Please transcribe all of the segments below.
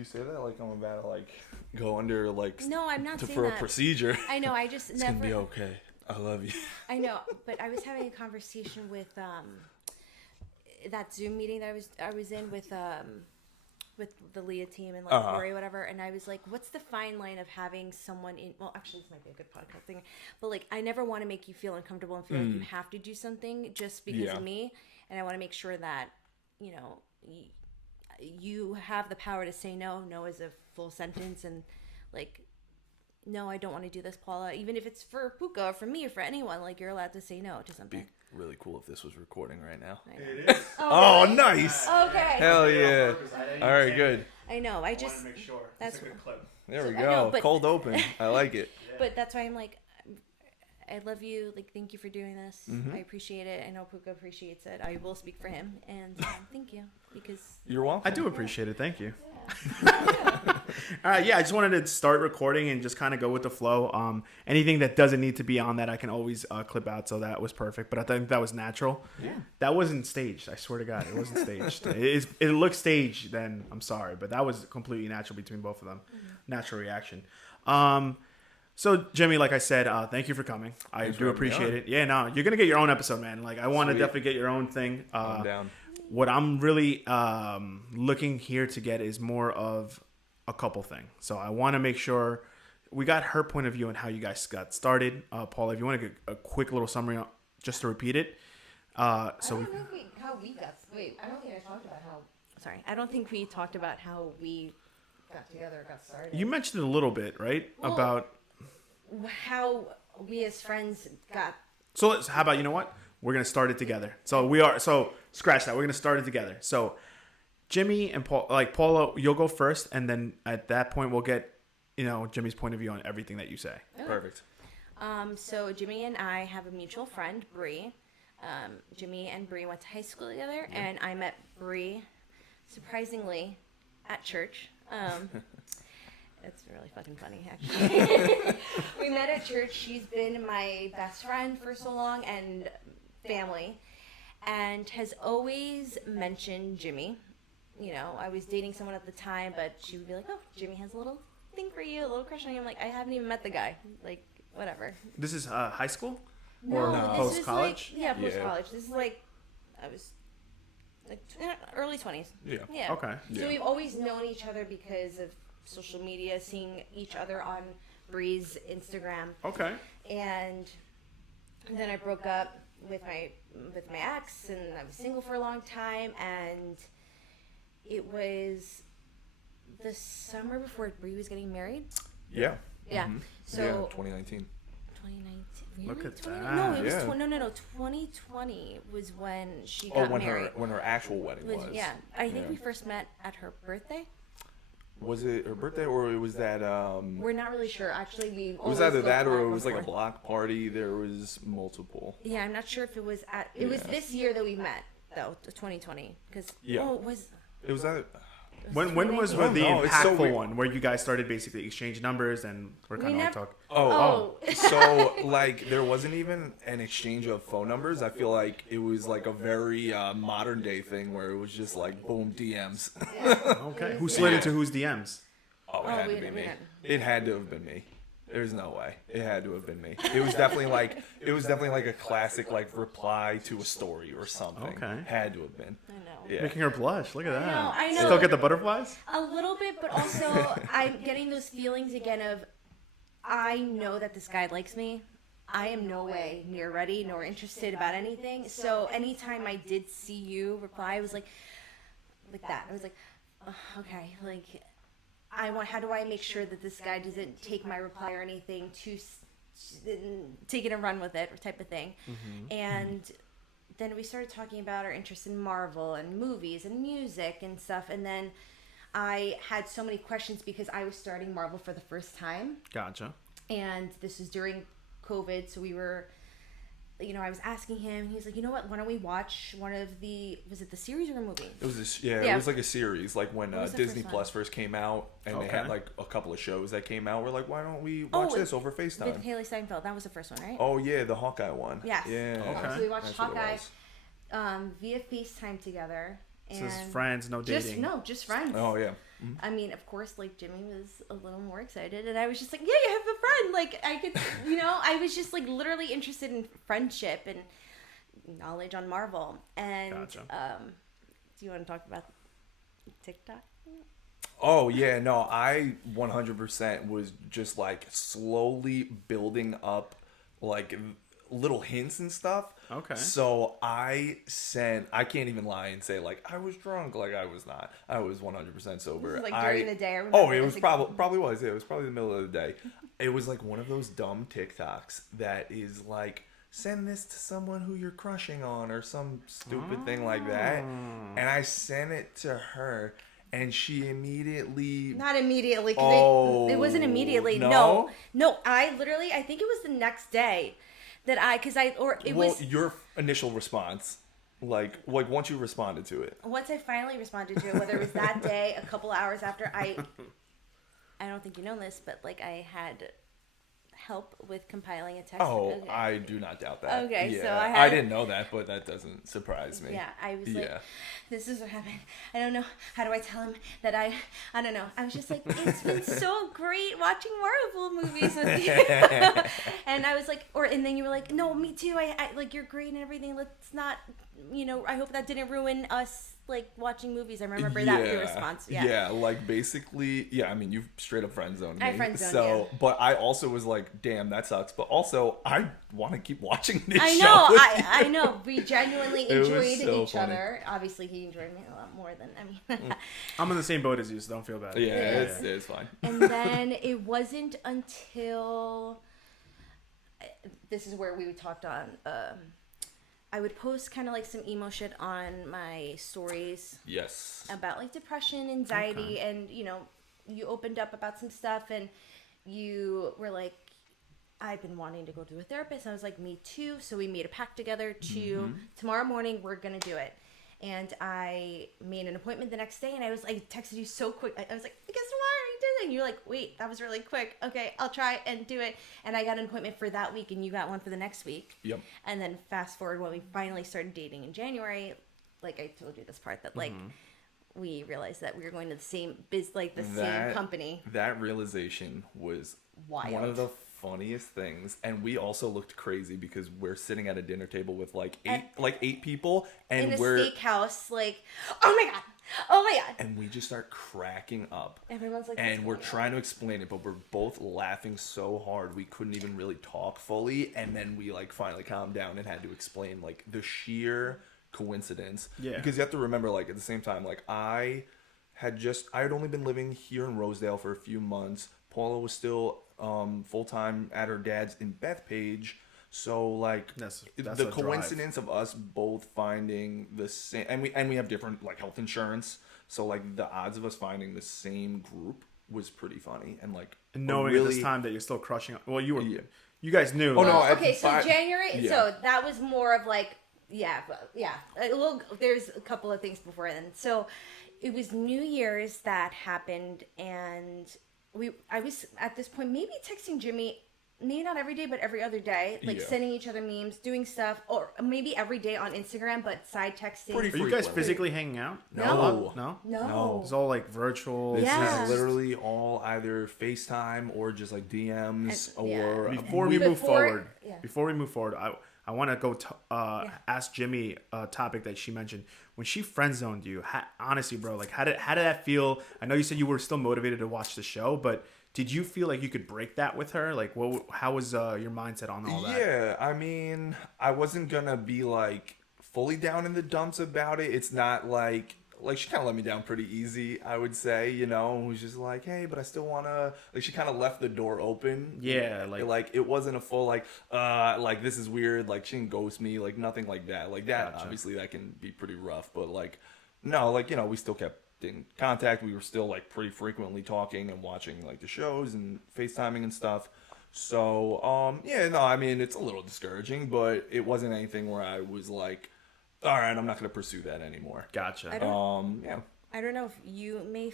You say that like I'm about to like go under like No, I'm not saying for that. a procedure. I know. I just It's never. gonna be okay. I love you. I know, but I was having a conversation with that Zoom meeting that I was in with the Leah team and like Corey, whatever, and I was like, what's the fine line of having someone in? Well, actually, this might be a good podcast thing, but like, I never want to make you feel uncomfortable and feel like you have to do something just because of me, and I want to make sure that you know. You have the power to say no. No is a full sentence, and like, no, I don't want to do this, Paula. Even if it's for Puka or for me or for anyone, like you're allowed to say no to something. Be really cool if this was recording right now. It is. Oh, nice. Okay. Hell yeah. All right, good. I know. I just want to make sure. that's It's a good clip. There we I know, go. but- Cold open. I like it. But that's why I'm like, I love you. Like, thank you for doing this. I appreciate it. I know Puka appreciates it. I will speak for him, and thank you because You're welcome. I do appreciate it. Thank you. All right, yeah, I just wanted to start recording and just kind of go with the flow. Anything that doesn't need to be on that, I can always clip out. So that was perfect. But I think that was natural. Yeah. That wasn't staged. I swear to God, it wasn't staged. It looked staged. Then I'm sorry, but that was completely natural between both of them. Natural reaction. So Jimmy, like I said, thank you for coming. I do appreciate it. Yeah, no, you're gonna get your own episode, man. Like I want to definitely get your own thing. I'm down. What I'm really looking here to get is more of a couple thing. So I want to make sure we got her point of view on how you guys got started. Paula, if you want to get a quick little summary, just to repeat it. I don't know how we got. Wait, I don't think I talked about how. Sorry, I don't think we talked about how we got together, got started. You mentioned it a little bit, right? Well, about how we as friends got. So how about, you know what? We're going to start it together. So scratch that. We're going to start it together. So Jimmy and Paul, like Paula, you'll go first. And then at that point, we'll get, Jimmy's point of view on everything that you say. Okay. Perfect. So Jimmy and I have a mutual friend, Bree. Jimmy and Bree went to high school together, and I met Bree, surprisingly, at church. It's really fucking funny, actually. We met at church. She's been my best friend for so long and family, and has always mentioned Jimmy. I was dating someone at the time, but she would be like, "Oh, Jimmy has a little thing for you, a little crush on you." I'm like, I haven't even met the guy. Like, whatever. This is high school? No, Or this post-college? is like, yeah, post-college. This is like, I was like early 20s. Yeah. Yeah. Okay. So we've always known each other because of social media, seeing each other on Bree's Instagram. Okay. And then I broke up with my ex, and I was single for a long time, and it was the summer before Bree was getting married. Yeah. Yeah. Mm-hmm. So 2019. 2019. Really? Look at 20, that. No, it was Yeah. no. 2020 was when she got when married. when her actual wedding was. Yeah, I think Yeah. we first met at her birthday. Was it her birthday or was that We're not really sure. Actually, we. it was either that or it was like a block party. There was multiple. Yeah, I'm not sure if it was at. It was this year that we met, though, 2020, because Yeah. it was. It was that. When was 2019. the No, it's so impactful weird. one where you guys started basically exchange numbers and we're kind of like never- talk? Oh. So like there wasn't even an exchange of phone numbers. I feel like it was like a very modern day thing where it was just like boom DMs. Okay. Who slid into whose DMs? Oh, it had we to be didn't- me. we didn't. It had to have been me. There's no way. It had to have been me. It was definitely like a classic like reply to a story or something. Okay. Had to have been. I know. Yeah. Making her blush. Look at that. I know. Still get the butterflies? A little bit, but also I'm getting those feelings again of I know that this guy likes me. I am no way near ready nor interested about anything. So anytime I did see you reply, I was like that. I was like, okay, like how do I make sure that this guy doesn't take my reply or anything to take it and run with it type of thing. And then we started talking about our interest in Marvel and movies and music and stuff, and then I had so many questions because I was starting Marvel for the first time, Gotcha. and this was during COVID, so we were, I was asking him, he was like, you know what, why don't we watch one of was it the series or a movie? It was this, Yeah. It was like a series, like when What was the Disney first Plus one? first came out, and they Okay. had like a couple of shows that came out. We're like, why don't we watch this over With FaceTime? Haley Steinfeld, that was the first one, right? Oh yeah, the Hawkeye one. Yes. Yeah. Okay. So we watched That's what it Hawkeye was. via FaceTime together, So it's friends, no dating. Just friends. Oh yeah. I mean, of course, like Jimmy was a little more excited, and I was just like, "Yeah, you have a friend." Like I could, I was just like literally interested in friendship and knowledge on Marvel. And Gotcha. Do you want to talk about TikTok? Oh yeah, no, I 100% was just like slowly building up like little hints and stuff. Okay. So I can't even lie and say like I was drunk. Like I was not. I was 100% sober. This was, like, during the day, I remember Oh, it this, was like- probably was. It was probably the middle of the day. It was like one of those dumb TikToks that is like, send this to someone who you're crushing on or some stupid thing like that. And I sent it to her. And she immediately... Not immediately. 'Cause Oh, it wasn't immediately. no? No. I think it was the next day that your initial response, like once you responded to it. once I finally responded to it, whether it was that day, a couple hours after, I don't think you know this, but like I had help with compiling a text. Oh, Okay. I do not doubt that. Okay, Yeah. so I I had- didn't know that, but that doesn't surprise me. Yeah, I was like, Yeah. this is what happened. I don't know. How do I tell him that I don't know. I was just like, it's been so great watching Marvel movies with you. And I was like, and then you were like, no, me too. I like, you're great and everything. Let's not, I hope that didn't ruin us like watching movies. I remember that your response. Yeah, like basically, I mean, you've straight up friend zoned me. I friend zoned so, you. but I also was like, damn, that sucks. But also, I want to keep watching this I show. know. with I you. know. We genuinely It was enjoyed so each funny. other. Obviously, he enjoyed me a lot more than I'm in the same boat as you, so don't feel bad. Yeah, it's fine. And then it wasn't until this is where we talked on. I would post kind of like some emo shit on my stories Yes. about like depression, anxiety, and you opened up about some stuff, and you were like, I've been wanting to go to a therapist. I was like, me too. So we made a pact together to tomorrow morning we're gonna do it. And I made an appointment the next day, and I texted you so quick. I was like, I guess tomorrow you did it. And you're like, wait, that was really quick. Okay, I'll try and do it. And I got an appointment for that week, and you got one for the next week. Yep. And then fast forward when we finally started dating in January, like I told you this part that like we realized that we were going to the same same company. That realization was Wild. one of the funniest things, and we also looked crazy because we're sitting at a dinner table with like eight people, and In a we're steakhouse, like, oh my god, and we just start cracking up. everyone's like, And what's we're going on? trying to explain it, but we're both laughing so hard we couldn't even really talk fully. And then we like finally calmed down and had to explain like the sheer coincidence. Yeah. Because you have to remember, like at the same time, like I had only been living here in Rosedale for a few months. Paula was still full time at her dad's in Bethpage. So like That's the a drive. coincidence of us both finding the same, and we have different like health insurance. So like the odds of us finding the same group was pretty funny, and like And knowing at this time that you're still crushing. Well, you were. Yeah. You guys knew. Oh, no, like, I- Okay, so But- January. yeah. So that was more of like, there's a couple of things before then. So it was New Year's that happened, and I was at this point maybe texting Jimmy, maybe not every day, but every other day, like Yeah. sending each other memes, doing stuff, or maybe every day on Instagram, but side texting. Pretty Are you guys frequently. physically hanging out? No. No. No. It's all like virtual. This Yeah. is literally all either FaceTime or just like DMs And- yeah. or Before we move forward, yeah. I want to go ask Jimmy a topic that she mentioned when she friend zoned you. Honestly, bro, like how did that feel? I know you said you were still motivated to watch the show, but did you feel like you could break that with her? Like, how was your mindset on all that? Yeah, I mean, I wasn't gonna be like fully down in the dumps about it. It's not like she kind of let me down pretty easy, I would say. It was just like, hey, but I still wanna. Like, she kind of left the door open. Yeah, like it wasn't a full like this is weird. Like she didn't ghost me. Like nothing like that. Like that. Gotcha. Obviously, that can be pretty rough. But like, no, like we still kept in contact. We were still like pretty frequently talking and watching like the shows and FaceTiming and stuff. So I mean it's a little discouraging, but it wasn't anything where I was like, all right, I'm not gonna pursue that anymore. Gotcha. I don't- Yeah. I don't know if you may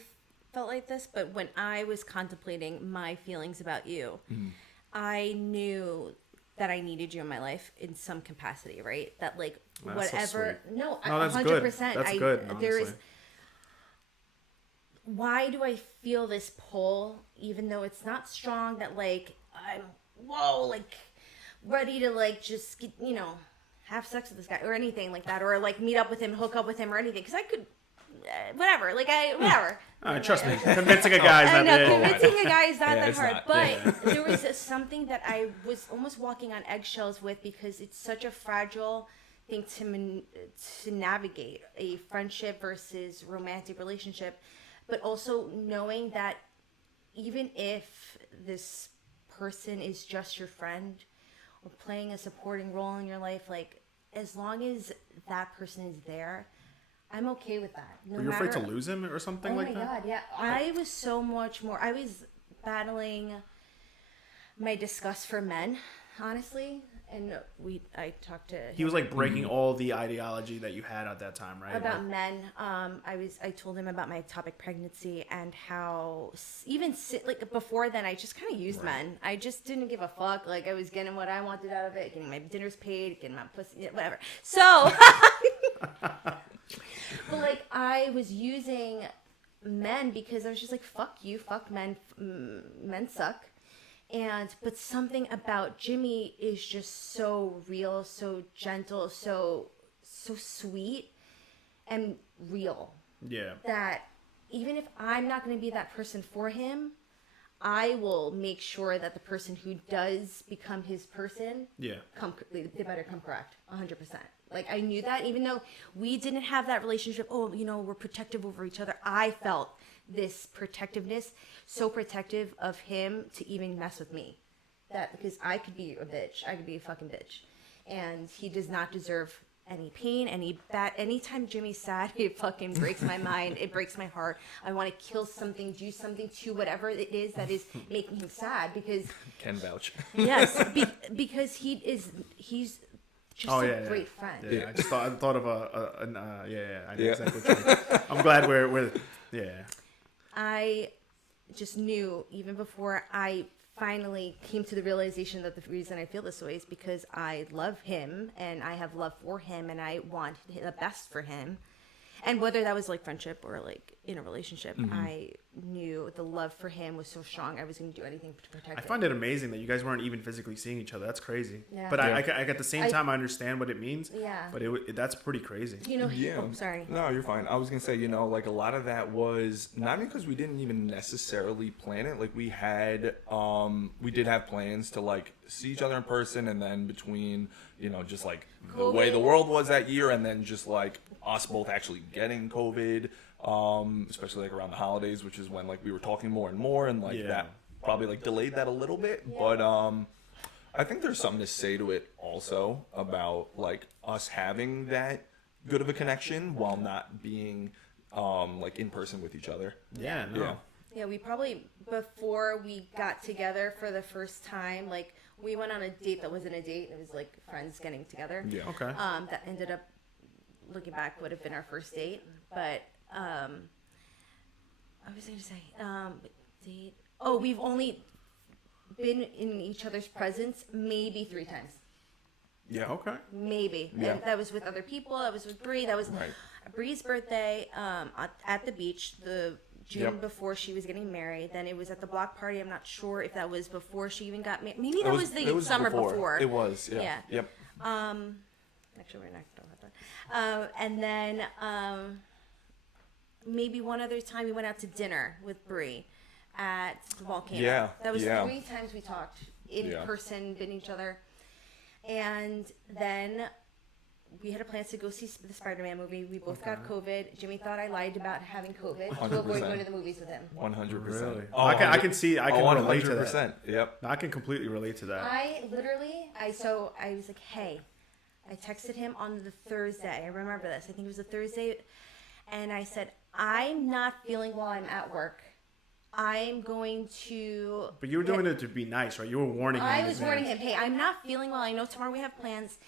felt like this, but when I was contemplating my feelings about you, I knew that I needed you in my life in some capacity, right? That like That's so whatever. sweet. No, No, that's 100%. good. That's good, There is. honestly. Why do I feel this pull, even though it's not strong? That like I'm like ready to like just get, have sex with this guy or anything like that, or like meet up with him, hook up with him, or anything. Because I could, whatever. Like whatever. All right, trust me. Convincing a guy is I not know, the convincing a guy is not Yeah, that it's hard. not. But Yeah. there was something that I was almost walking on eggshells with, because it's such a fragile thing to navigate, a friendship versus romantic relationship, but also knowing that even if this person is just your friend or playing a supporting role in your life, like as long as that person is there, I'm okay with that. No Were you afraid to matter- lose him or something Oh like my that? god, yeah. I was so much more. I was battling my disgust for men, honestly. And I talked to He was like breaking all the ideology that you had at that time, right? about men. I told him about my ectopic pregnancy and how like before then I just kind of used men. I just didn't give a fuck. Like I was getting what I wanted out of it, getting my dinners paid, getting my pussy, whatever. So, but like I was using men because I was just like, fuck you, fuck men, men suck. But something about Jimmy is just so real, so gentle, so sweet and real, Yeah. that even if I'm not going to be that person for him, I will make sure that the person who does become his person, Yeah. they better come correct, 100%. Like I knew that, even though we didn't have that relationship. Oh, we're protective over each other. I felt this protectiveness, so protective of him to even mess with me, that because I could be a bitch, I could be a fucking bitch, and he does not deserve any pain, any bad. Anytime Jimmy's sad, it fucking breaks my mind. It breaks my heart. I want to kill something, do something to whatever it is that is making him sad, because Can vouch. yes, because he's just a great friend. Yeah, I thought of I know exactly what you mean. I'm glad we're I just knew even before I finally came to the realization that the reason I feel this way is because I love him and I have love for him and I want the best for him. And whether that was like friendship or like in a relationship, I knew the love for him was so strong. I was going to do anything to protect I it. find it amazing that you guys weren't even physically seeing each other. That's crazy. Yeah. But Yeah. I at the same time I understand what it means. Yeah. But that's pretty crazy. Yeah. Oh, sorry. No, you're fine. I was gonna say, like a lot of that was not because we didn't even necessarily plan it. Like we did have plans to like see each other in person, and then between, just like the way the world was that year, and then just like us both actually getting COVID, especially like around the holidays, which is when like we were talking more and more, and like that probably like delayed that a little bit. But I think there's something to say to it also about like us having that good of a connection while not being like in person with each other. Yeah, no. Yeah. Yeah, we probably, before we got together for the first time, like, we went on a date that wasn't a date. It was, like, friends getting together. Yeah. Okay. That ended up, looking back, would have been our first date. But, I was going to say, date. Oh, we've only been in each other's presence maybe 3 times. Yeah. Okay. Maybe. Yeah. And that was with other people. That was with Bree. That was Right. Bree's birthday at the beach, the June Yep. before she was getting married. Then it was at the block party. I'm not sure if that was before she even got married. Maybe that was the it was summer before. It was. Yeah. Yeah. Yep. Actually, we're not talking about that. And then maybe one other time we went out to dinner with Bree at the volcano. Yeah, That was yeah. 3 times we talked in Yeah. person, been each other. And then we had a plan to go see the Spider-Man movie. We both got COVID. Jimmy thought I lied about having COVID to avoid 100%. going to the movies with him. 100%. Really? Oh, I can see. I can relate to that. 100%. Yep. I can completely relate to that. I was like, hey, I texted him on the Thursday. I remember this. I think it was a Thursday. And I said, I'm not feeling well. I'm at work. I'm going to... But you were doing it to be nice, right? You were warning him. I was warning him, hey, I'm not feeling well. I know tomorrow we have plans.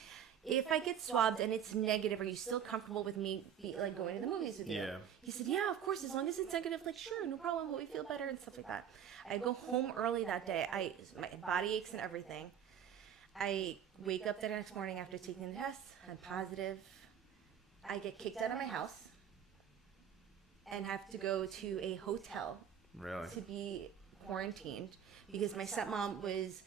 If I get swabbed and it's negative, are you still comfortable with me going to the movies with you? Yeah. He said, yeah, of course, as long as it's negative. Like, sure, no problem. Will we feel better and stuff like that. I go home early that day. My body aches and everything. I wake up the next morning after taking the test. I'm positive. I get kicked out of my house and have to go to a hotel Really? to be quarantined because my stepmom was,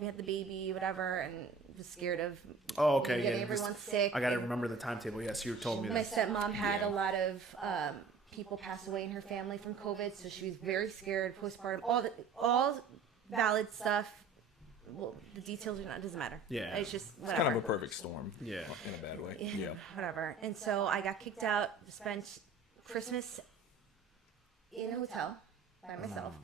we had the baby, whatever, and was scared of Oh, okay. getting Yeah. everyone sick. I gotta remember the timetable. Yes, you told me My that. stepmom had a lot of people pass away in her family from COVID, so she was very scared. Postpartum, all valid stuff. Well, the details doesn't matter. Yeah. It's just It's whatever. kind of a perfect storm. Yeah. In a bad way. Yeah. Whatever. And so I got kicked out. Spent Christmas in a hotel by myself,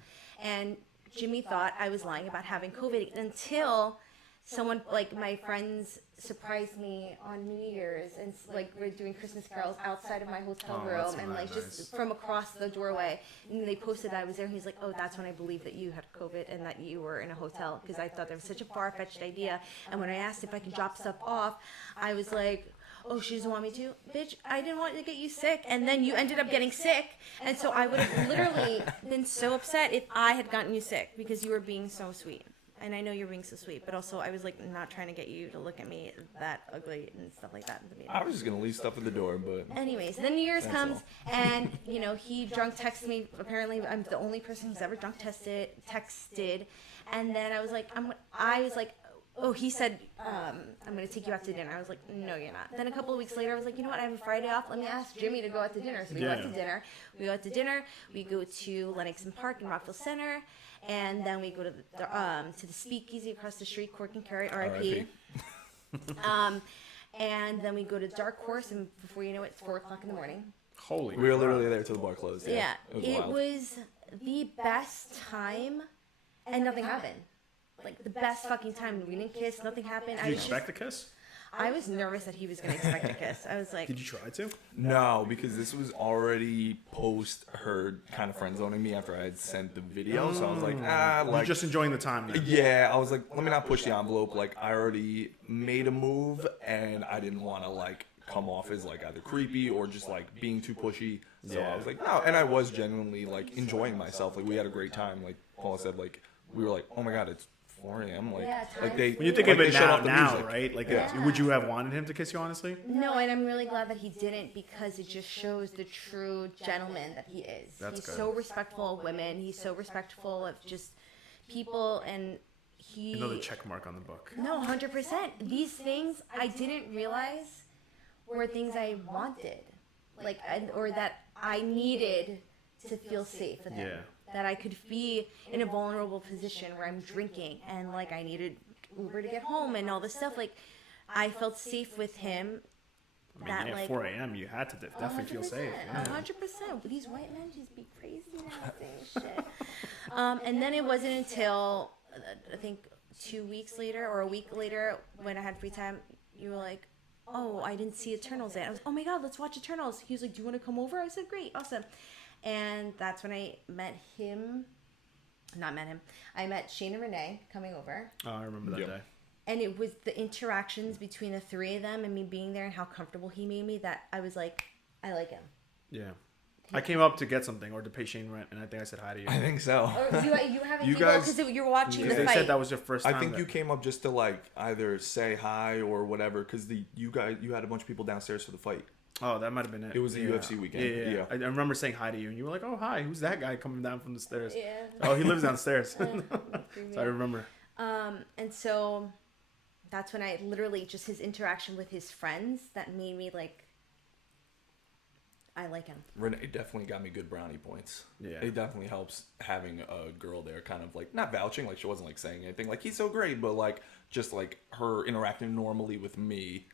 and Jimmy thought I was lying about having COVID until someone, like my friends, surprised me on New Year's, and like we're doing Christmas carols outside of my hotel Oh, room, that's and like nice. just from across the doorway, and they posted that I was there. And he's like, "Oh, that's when I believed that you had COVID and that you were in a hotel," because I thought that was such a far-fetched idea. And when I asked if I could drop stuff off, I was like, "Oh, she doesn't want me to, bitch. I didn't want to get you sick, and then you ended up getting sick, and so I would have literally been so upset if I had gotten you sick because you were being so sweet." And I know you're being so sweet, but also I was like not trying to get you to look at me that ugly and stuff like that in the meeting. I was just gonna leave stuff at the door, but Anyways, then New Year's That's comes, all. and he drunk texted me. Apparently, I'm the only person who's ever drunk texted. And then I was like, oh, he said, I'm gonna take you out to dinner. I was like, no, you're not. Then a couple of weeks later, I was like, you know what? I have a Friday off. Let me ask Jimmy to go out to dinner. So we go out to dinner. We go out to dinner. We go to Lennox Park in Rockville Center, and then we go to the Speakeasy across the street, Cork and Carrot, R.I.P. And then we go to Dark Horse, and before you know it, it's 4:00 in the morning. Holy. we were literally there till the bar closed. Yeah, It was wild. was the best time, and nothing happened. Like the best fucking time. We didn't kiss. Nothing happened. Did you expect a kiss? I was nervous that he was gonna expect a kiss. I was like, Did you try to? No, because this was already post her kind of friend zoning me after I had sent the video. So I was like, You're like just enjoying the time. Then. yeah, I was like, let me not push the envelope. Like I already made a move, and I didn't want to like come off as like either creepy or just like being too pushy. So Yeah. I was like, no, and I was genuinely like enjoying myself. Like we had a great time. Like Paula said, like we were like, oh my god, it's 4 a.m. Like, Yeah, like they. When you think like, of they it shut off the now, music. right? Like, Yeah. would you have wanted him to kiss you? Honestly. no, and I'm really glad that he didn't because it just shows the true gentleman that he is. That's He's good. so respectful of women. He's so respectful of just people, and he. Another check mark on the book. No, 100%. These things I didn't realize were things I wanted, or that I needed to feel safe with him. Yeah. That I could be in a vulnerable position where I'm drinking and like I needed Uber to get home and all this stuff. Like I felt safe with him. I mean, yeah, 4 a.m. You had to definitely feel safe. Yeah. 100%. These white men just be crazy now saying shit. And then it wasn't until I think 2 weeks later or a week later when I had free time, you were like, "Oh, I didn't see Eternals yet." I was, "Oh my god, let's watch Eternals." He was like, "Do you want to come over?" I said, "Great, awesome." And that's when I met him. Not met him. I met Shane and Renee coming over. Oh, I remember that Yep. day. And it was the interactions between the three of them and me being there and how comfortable he made me that I was like, I like him. Yeah. I came up to get something or to pay Shane rent, and I think I said hi to you. I think so. Or you haven't You because guys- you were watching the They fight. said that was your first time. I think that- you came up just to like either say hi or whatever because you had a bunch of people downstairs for the fight. Oh, that might have been it. It was the UFC weekend. Yeah. I remember saying hi to you, and you were like, "Oh, hi. Who's that guy coming down from the stairs?" Yeah. Oh, he lives downstairs. So I remember. And so that's when I literally just his interaction with his friends that made me like, I like him. Renee definitely got me good brownie points. Yeah. It definitely helps having a girl there kind of like, not vouching, like she wasn't like saying anything like he's so great, but like just like her interacting normally with me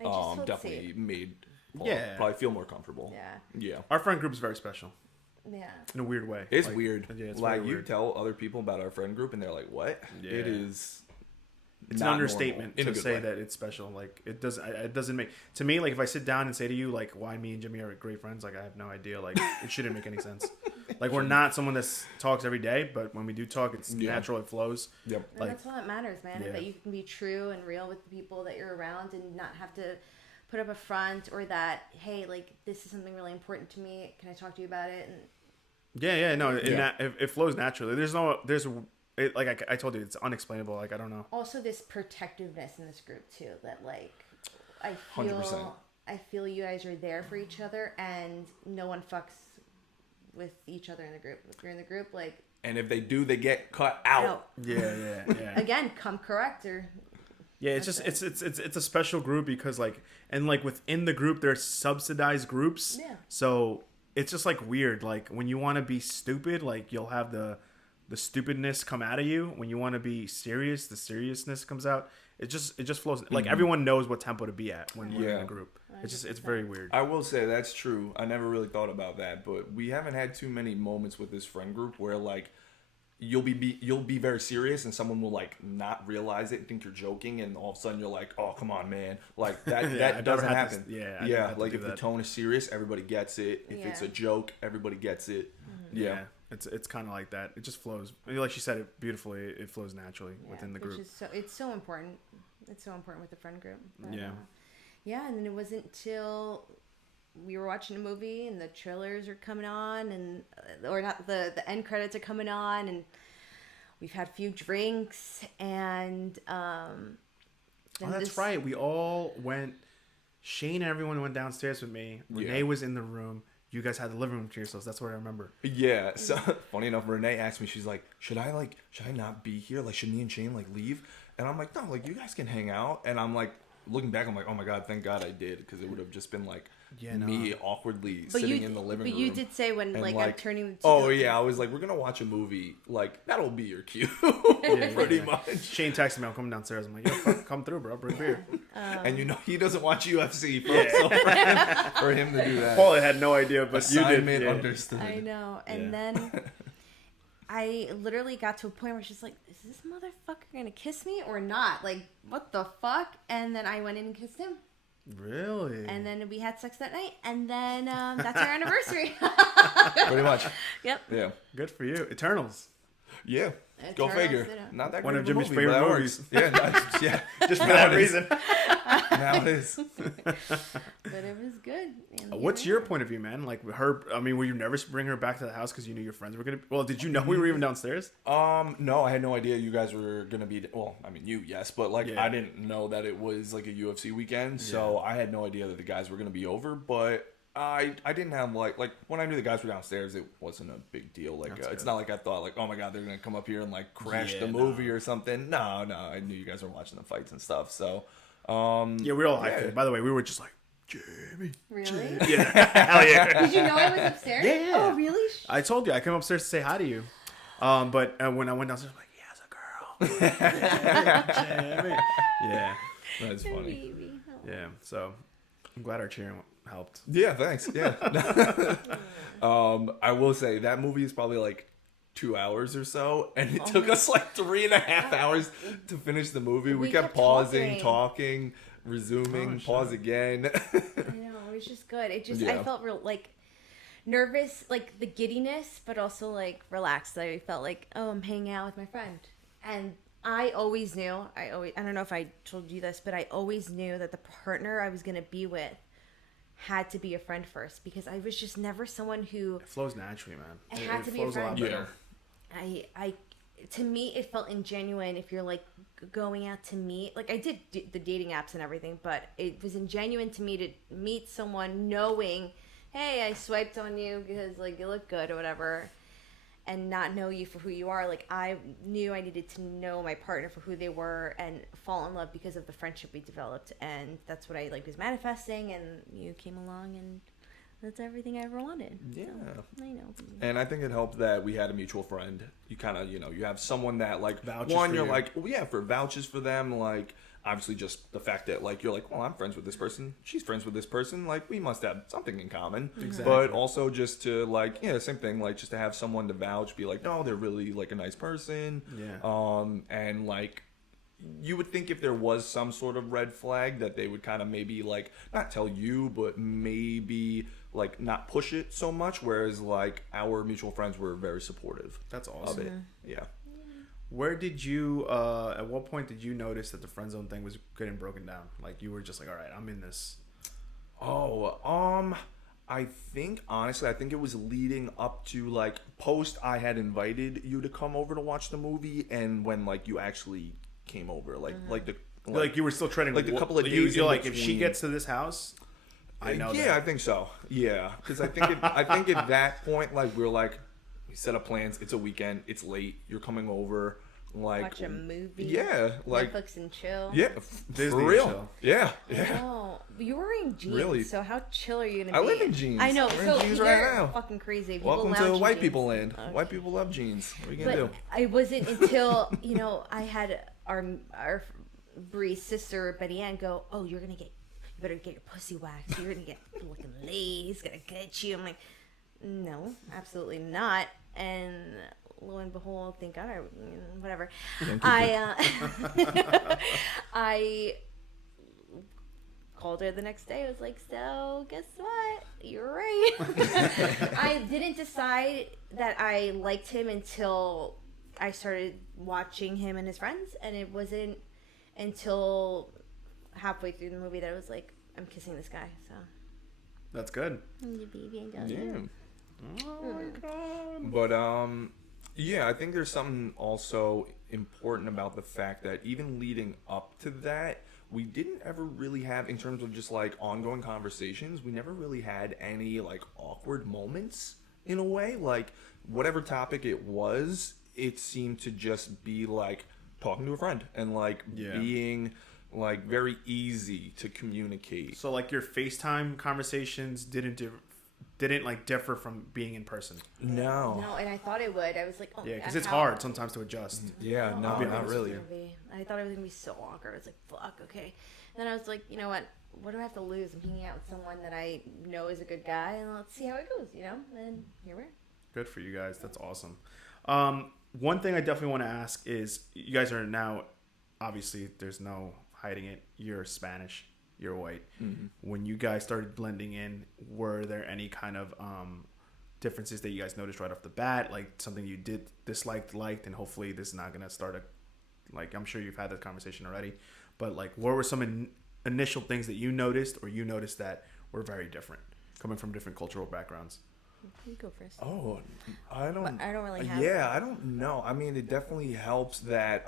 I just felt definitely safe. made Paul Yeah. probably feel more comfortable. Yeah. Yeah. Our friend group is very special Yeah. in a weird way. It's Like, weird. Yeah, it's like very you weird. tell other people about our friend group and they're like, "What?" Yeah. It is. It's an not understatement normal, in a to good say way. that it's special. Like it doesn't make to me like if I sit down and say to you like why me and Jimmy are great friends, like I have no idea. Like it shouldn't make any sense. Like we're not someone that talks every day, but when we do talk, it's Yeah. natural. It flows. Yep. And Like- that's all that matters, man. Yeah. That you can be true and real with the people that you're around and not have to put up a front or that, hey, like this is something really important to me. Can I talk to you about it? And Yeah, no, Yeah. it flows naturally. There's I told you, it's unexplainable. Like, I don't know. Also, this protectiveness in this group too. That like, I 100%. feel you guys are there for each other, and no one fucks with each other in the group. If you're in the group, like. And if they do, they get cut out. Yeah. Again, come correct or. Yeah, it's just it's a special group because like within the group there's subsidized groups. Yeah. So it's just like weird. Like when you want to be stupid, like you'll have the stupidness come out of you. When you want to be serious, the seriousness comes out. It just flows. Like everyone knows what tempo to be at when you're in a group. It's very weird. I will say that's true. I never really thought about that, but we haven't had too many moments with this friend group where like you'll be very serious and someone will like not realize it and think you're joking, and all of a sudden you're like, oh come on man, like that that doesn't happen. Like if the tone is serious, everybody gets it. If it's a joke, everybody gets it. Yeah. It's kind of like that. It just flows. Like she said it beautifully. It flows naturally within the group. It's so important. It's so important with the friend group. But, yeah. And then it wasn't till we were watching a movie and the trailers are coming on, and or not, the end credits are coming on, and we've had a few drinks, and that's right. We all went. Shane and everyone went downstairs with me. Renee was in the room. You guys had the living room to yourselves. That's what I remember. Yeah. So funny enough, Renee asked me, she's like, should I not be here? Like, should me and Shane like leave? And I'm like, no, like you guys can hang out. And I'm like, looking back, I'm like, oh my God, thank God I did, because it would have just been like me awkwardly sitting in the living room. But you did say when like I'm turning. I was like, we're gonna watch a movie. Like that'll be your cue, pretty much. Shane texted me, I'm coming downstairs. I'm like, yo, come through, bro, bring beer. And you know he doesn't watch UFC, so for him to do that. Paul had no idea, but Assignment you did. Understood. I know, and then I literally got to a point where she's like, is this motherfucker gonna kiss me or not? Like, what the fuck? And then I went in and kissed him. Really? And then we had sex that night, and then that's our anniversary. Pretty much. Yep. Yeah. Good for you. Eternals. Yeah. Go figure. Not that one great of Jimmy's movie, favorite but that movies. works. Yeah. Yeah. Just for that reason. Now it is. But it was good. And What's your point of view, man? Like her, I mean, will you never bring her back to the house because you knew your friends were gonna? Well, did you know we were even downstairs? No, I had no idea you guys were gonna be. Well, I mean, yes, but like I didn't know that it was like a UFC weekend, so I had no idea that the guys were gonna be over. But I didn't have like when I knew the guys were downstairs, it wasn't a big deal. Like it's not like I thought like, oh my God, they're gonna come up here and like crash the movie or something. No, I knew you guys were watching the fights and stuff. So we were all hyped. By the way, we were just like, Jamie. Really? Yeah. Hell yeah. Did you know I was upstairs? Yeah. Oh, really? I told you I came upstairs to say hi to you. But when I went downstairs, I'm like, yeah, it's a girl. Jamie. Yeah. That's funny. Baby. Oh. Yeah. So I'm glad our cheering helped. Yeah, thanks. Yeah. I will say that movie is probably like 2 hours or so, and it took us like 3.5 hours to finish the movie. We kept pausing, talking, resuming, pause again. I know, it was just good. It just I felt real like nervous, like the giddiness, but also like relaxed. I felt like, oh, I'm hanging out with my friend. And I always knew, I don't know if I told you this, but I always knew that the partner I was going to be with had to be a friend first, because I was just never someone who... It flows naturally, man. It had to be a friend. Yeah. To me, it felt ingenuine if you're like going out to meet. Like I did the dating apps and everything, but it was ingenuine to me to meet someone knowing, hey, I swiped on you because like you look good or whatever, and not know you for who you are. Like I knew I needed to know my partner for who they were and fall in love because of the friendship we developed, and that's what I like was manifesting. And you came along, and that's everything I ever wanted. Yeah. So, I know. And I think it helped that we had a mutual friend. You kind of, you have someone that like vouches one, you're you. like, well, yeah, for vouches for them. Like obviously just the fact that like, you're like, well, I'm friends with this person. She's friends with this person. Like we must have something in common. Exactly. But also just to like, same thing. Like just to have someone to vouch, be like, no, they're really like a nice person. Yeah. And like, you would think if there was some sort of red flag that they would kind of maybe like not tell you, but maybe like not push it so much. Whereas like our mutual friends were very supportive. That's awesome. Of it. Yeah. Where did you, at what point did you notice that the friend zone thing was getting broken down? Like you were just like, all right, I'm in this. I think honestly, I think it was leading up to like post I had invited you to come over to watch the movie, and when like you actually came over, Like you were still treading like with a couple of you, days you're in like, if she between. gets to this house, I know Yeah, that. I think so. Yeah, because I think at that point, like we set up plans. It's a weekend. It's late. You're coming over. Like Watch a movie. Yeah, like Netflix and chill. yeah, Disney for and real. chill. Yeah, yeah. Oh, you're wearing jeans. Really? So how chill are you gonna be? I live in jeans. I know. I'm in So jeans you're right now. fucking crazy. People Welcome to lounge in white jeans. people land. Okay. White people love jeans. What are you gonna But do? I wasn't until I had our Bree's sister Betty Ann go, "Oh, you better get your pussy waxed. You're gonna get looking lazy. It's gonna get you." I'm like, "No, absolutely not." And lo and behold, thank God, whatever. I called her the next day. I was like, "So guess what? You're right." I didn't decide that I liked him until I started watching him and his friends, and it wasn't until halfway through the movie that I was like, I'm kissing this guy. So That's good. Yeah. But yeah, I think there's something also important about the fact that even leading up to that, we didn't ever really have, in terms of just like ongoing conversations, we never really had any like awkward moments in a way. Like whatever topic it was, it seemed to just be like talking to a friend and like being like very easy to communicate. So like your FaceTime conversations didn't like differ from being in person. No. No, and I thought it would. I was like, oh, Yeah, because it's hard sometimes to adjust. Yeah, no, I'll be not honest really. with you. I thought it was gonna be so awkward. I was like, fuck, okay. Then I was like, you know what? What do I have to lose? I'm hanging out with someone that I know is a good guy, and let's see how it goes, And here we are. Good for you guys. That's awesome. One thing I definitely want to ask is, you guys are now, obviously, there's no hiding it. You're Spanish. You're white. Mm-hmm. When you guys started blending in, were there any kind of differences that you guys noticed right off the bat? Like something you did disliked, liked, and hopefully this is not going to start I'm sure you've had that conversation already, but like what were some initial things that you noticed or you noticed that were very different coming from different cultural backgrounds? You go first. Oh, I don't really have. Yeah, I don't know. I mean, it definitely helps that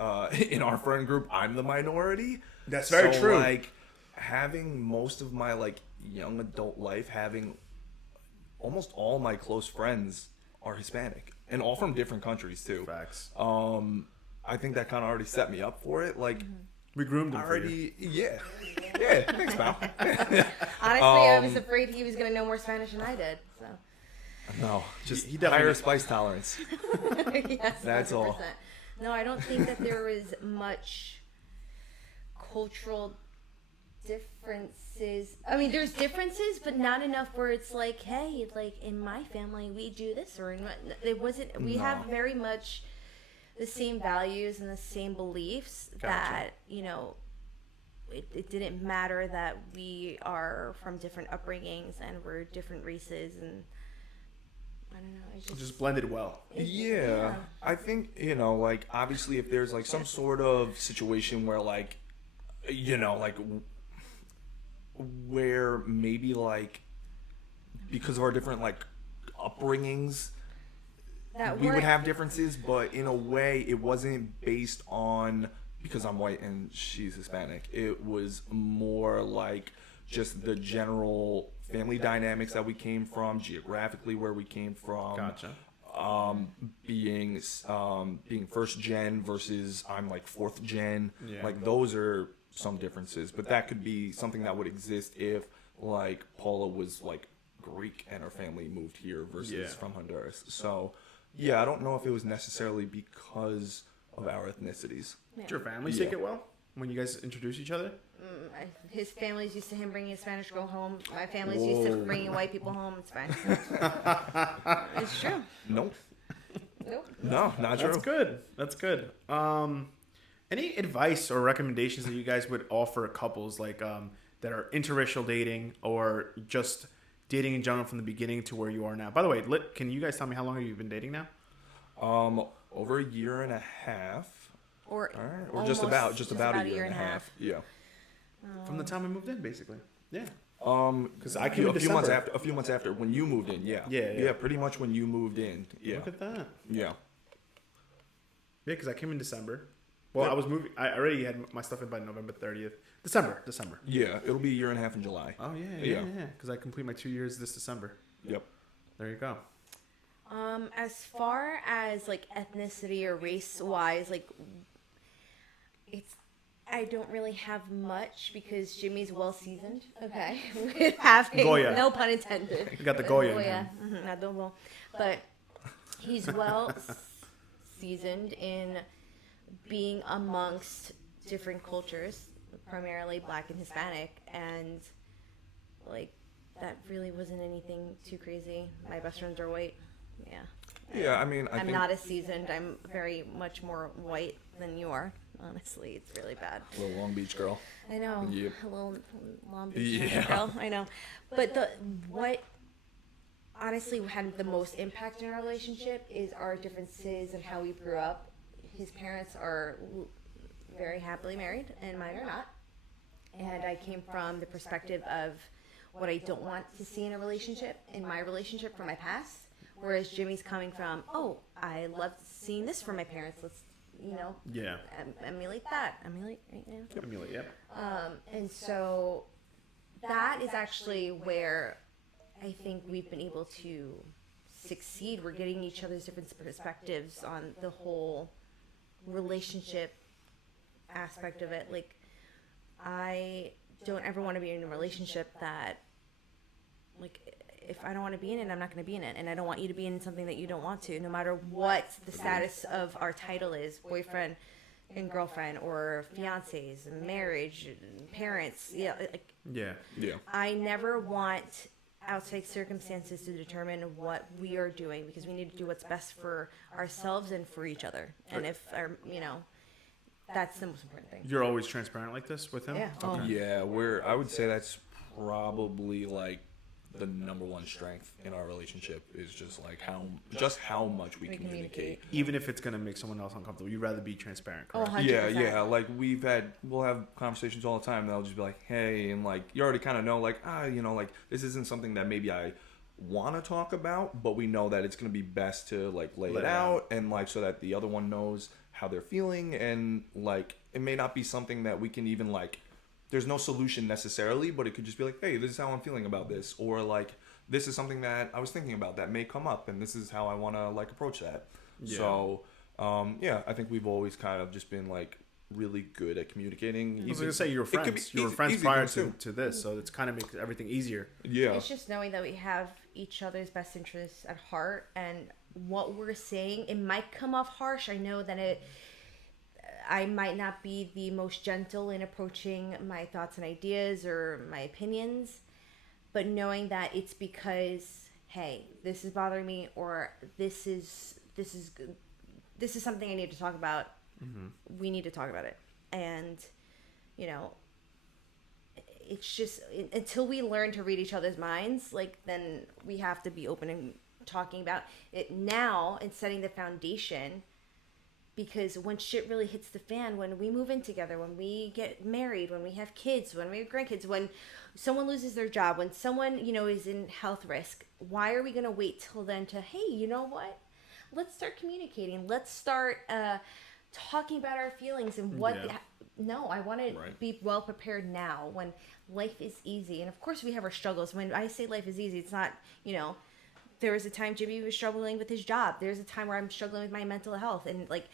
in our friend group, I'm the minority. That's very true. Like having most of my like young adult life, having almost all my close friends are Hispanic and all from different countries too. Facts. I think that kind of already set me up for it. Like We groomed him for you. yeah, thanks, pal. Honestly, I was afraid he was gonna know more Spanish than I did. So. No, just he definitely- higher spice tolerance. Yes, That's 100%. all. No, I don't think that there was much cultural differences. I mean, there's differences, but not enough where it's like, hey, like in my family we do this, or it wasn't. We have very much the same values and the same beliefs that it didn't matter that we are from different upbringings and we're different races, and I don't know. It just blended well. Yeah, I think like obviously if there's like some sort of situation where like like where maybe like because of our different like upbringings we would have differences, but in a way it wasn't based on because I'm white and she's Hispanic. It was more like just the general family dynamics that we came from, geographically where we came from. Gotcha. Being first gen versus I'm like fourth gen. Yeah. Like those are some differences, but that could be something that would exist if like Paula was like Greek and her family moved here versus from Honduras. So yeah, I don't know if it was necessarily because of our ethnicities. Did your families take it well when you guys introduced each other? His family's used to him bringing a Spanish girl home. My family's used to bringing white people home. It's fine. It's true. Nope. Nope. No, not true. That's good. Any advice or recommendations that you guys would offer couples like that are interracial dating or just dating in general from the beginning to where you are now? By the way, can you guys tell me how long have you been dating now? Over a year and a half. Or just about a year and a half. Yeah. From the time we moved in, basically. Yeah. Because I came in a few months December. after, when you moved in, yeah. Yeah. Pretty much when you moved in, yeah. Look at that. Yeah. Yeah, because I came in December. Well, Yep. I was moving. I already had my stuff in by November 30th. December. Yeah, it'll be a year and a half in July. Oh, yeah. Because I complete my 2 years this December. Yep. There you go. As far as like ethnicity or race wise, like I don't really have much because Jimmy's well seasoned. Okay, with having Goya. no pun intended. You got the Goya in him. Adobo, but he's well seasoned in being amongst different cultures, primarily Black and Hispanic, and like that really wasn't anything too crazy. My best friends are white. Yeah. Yeah, I mean, I I'm think not as seasoned. I'm very much more white than you are. Honestly, it's really bad. little Long Beach girl. I know. Yep. A little Long Beach Yeah. girl. I know. But what honestly had the most impact in our relationship is our differences and how we grew up. His parents are very happily married, and mine are not. And I came from the perspective of what I don't want to see in a relationship, in my relationship from my past. Whereas Jimmy's coming from, oh, I love seeing this from my parents. Let's, Yeah. emulate that. Emulate, right? Yeah. Emulate, yep. And so that is actually where I think we've been able to succeed. We're getting each other's different perspectives on the whole relationship aspect of it. Like, I don't ever want to be in a relationship that, like, if I don't want to be in it, I'm not going to be in it. And I don't want you to be in something that you don't want to, no matter what the status of our title is, boyfriend and girlfriend, or fiancés, marriage, parents. Yeah, like, Yeah. Yeah. I never want outside circumstances to determine what we are doing, because we need to do what's best for ourselves and for each other. And if that's the most important thing. You're always transparent like this with him? Yeah. Okay. Yeah, I would say that's probably like the number one strength in our relationship is just like how much we communicate. Even if it's going to make someone else uncomfortable, you'd rather be transparent, Oh, correct? 100%. Yeah, like we'll have conversations all the time and I'll just be like, hey, and like you already kind of know like, like this isn't something that maybe I want to talk about, but we know that it's going to be best to like lay it out and like so that the other one knows how they're feeling, and like it may not be something that we can even like there's no solution necessarily, but it could just be like, hey, this is how I'm feeling about this, or like this is something that I was thinking about that may come up, and this is how I want to like approach that. Yeah. So I think we've always kind of just been like really good at communicating. I was going to say you were friends. You were friends prior to this, so it's kind of makes everything easier. Yeah. It's just knowing that we have each other's best interests at heart, and what we're saying, it might come off harsh. I know that I might not be the most gentle in approaching my thoughts and ideas or my opinions, but knowing that it's because, hey, this is bothering me, or this is something I need to talk about. Mm-hmm. We need to talk about it. And, it's just until we learn to read each other's minds, like, then we have to be open and talking about it now and setting the foundation. Because when shit really hits the fan, when we move in together, when we get married, when we have kids, when we have grandkids, when someone loses their job, when someone, is in health risk, why are we going to wait till then to, hey, you know what? Let's start communicating. Let's start talking about our feelings and what... Yeah. No, I want to be well prepared now when life is easy. And of course we have our struggles. When I say life is easy, it's not, there was a time Jimmy was struggling with his job. There's a time where I'm struggling with my mental health. And, like,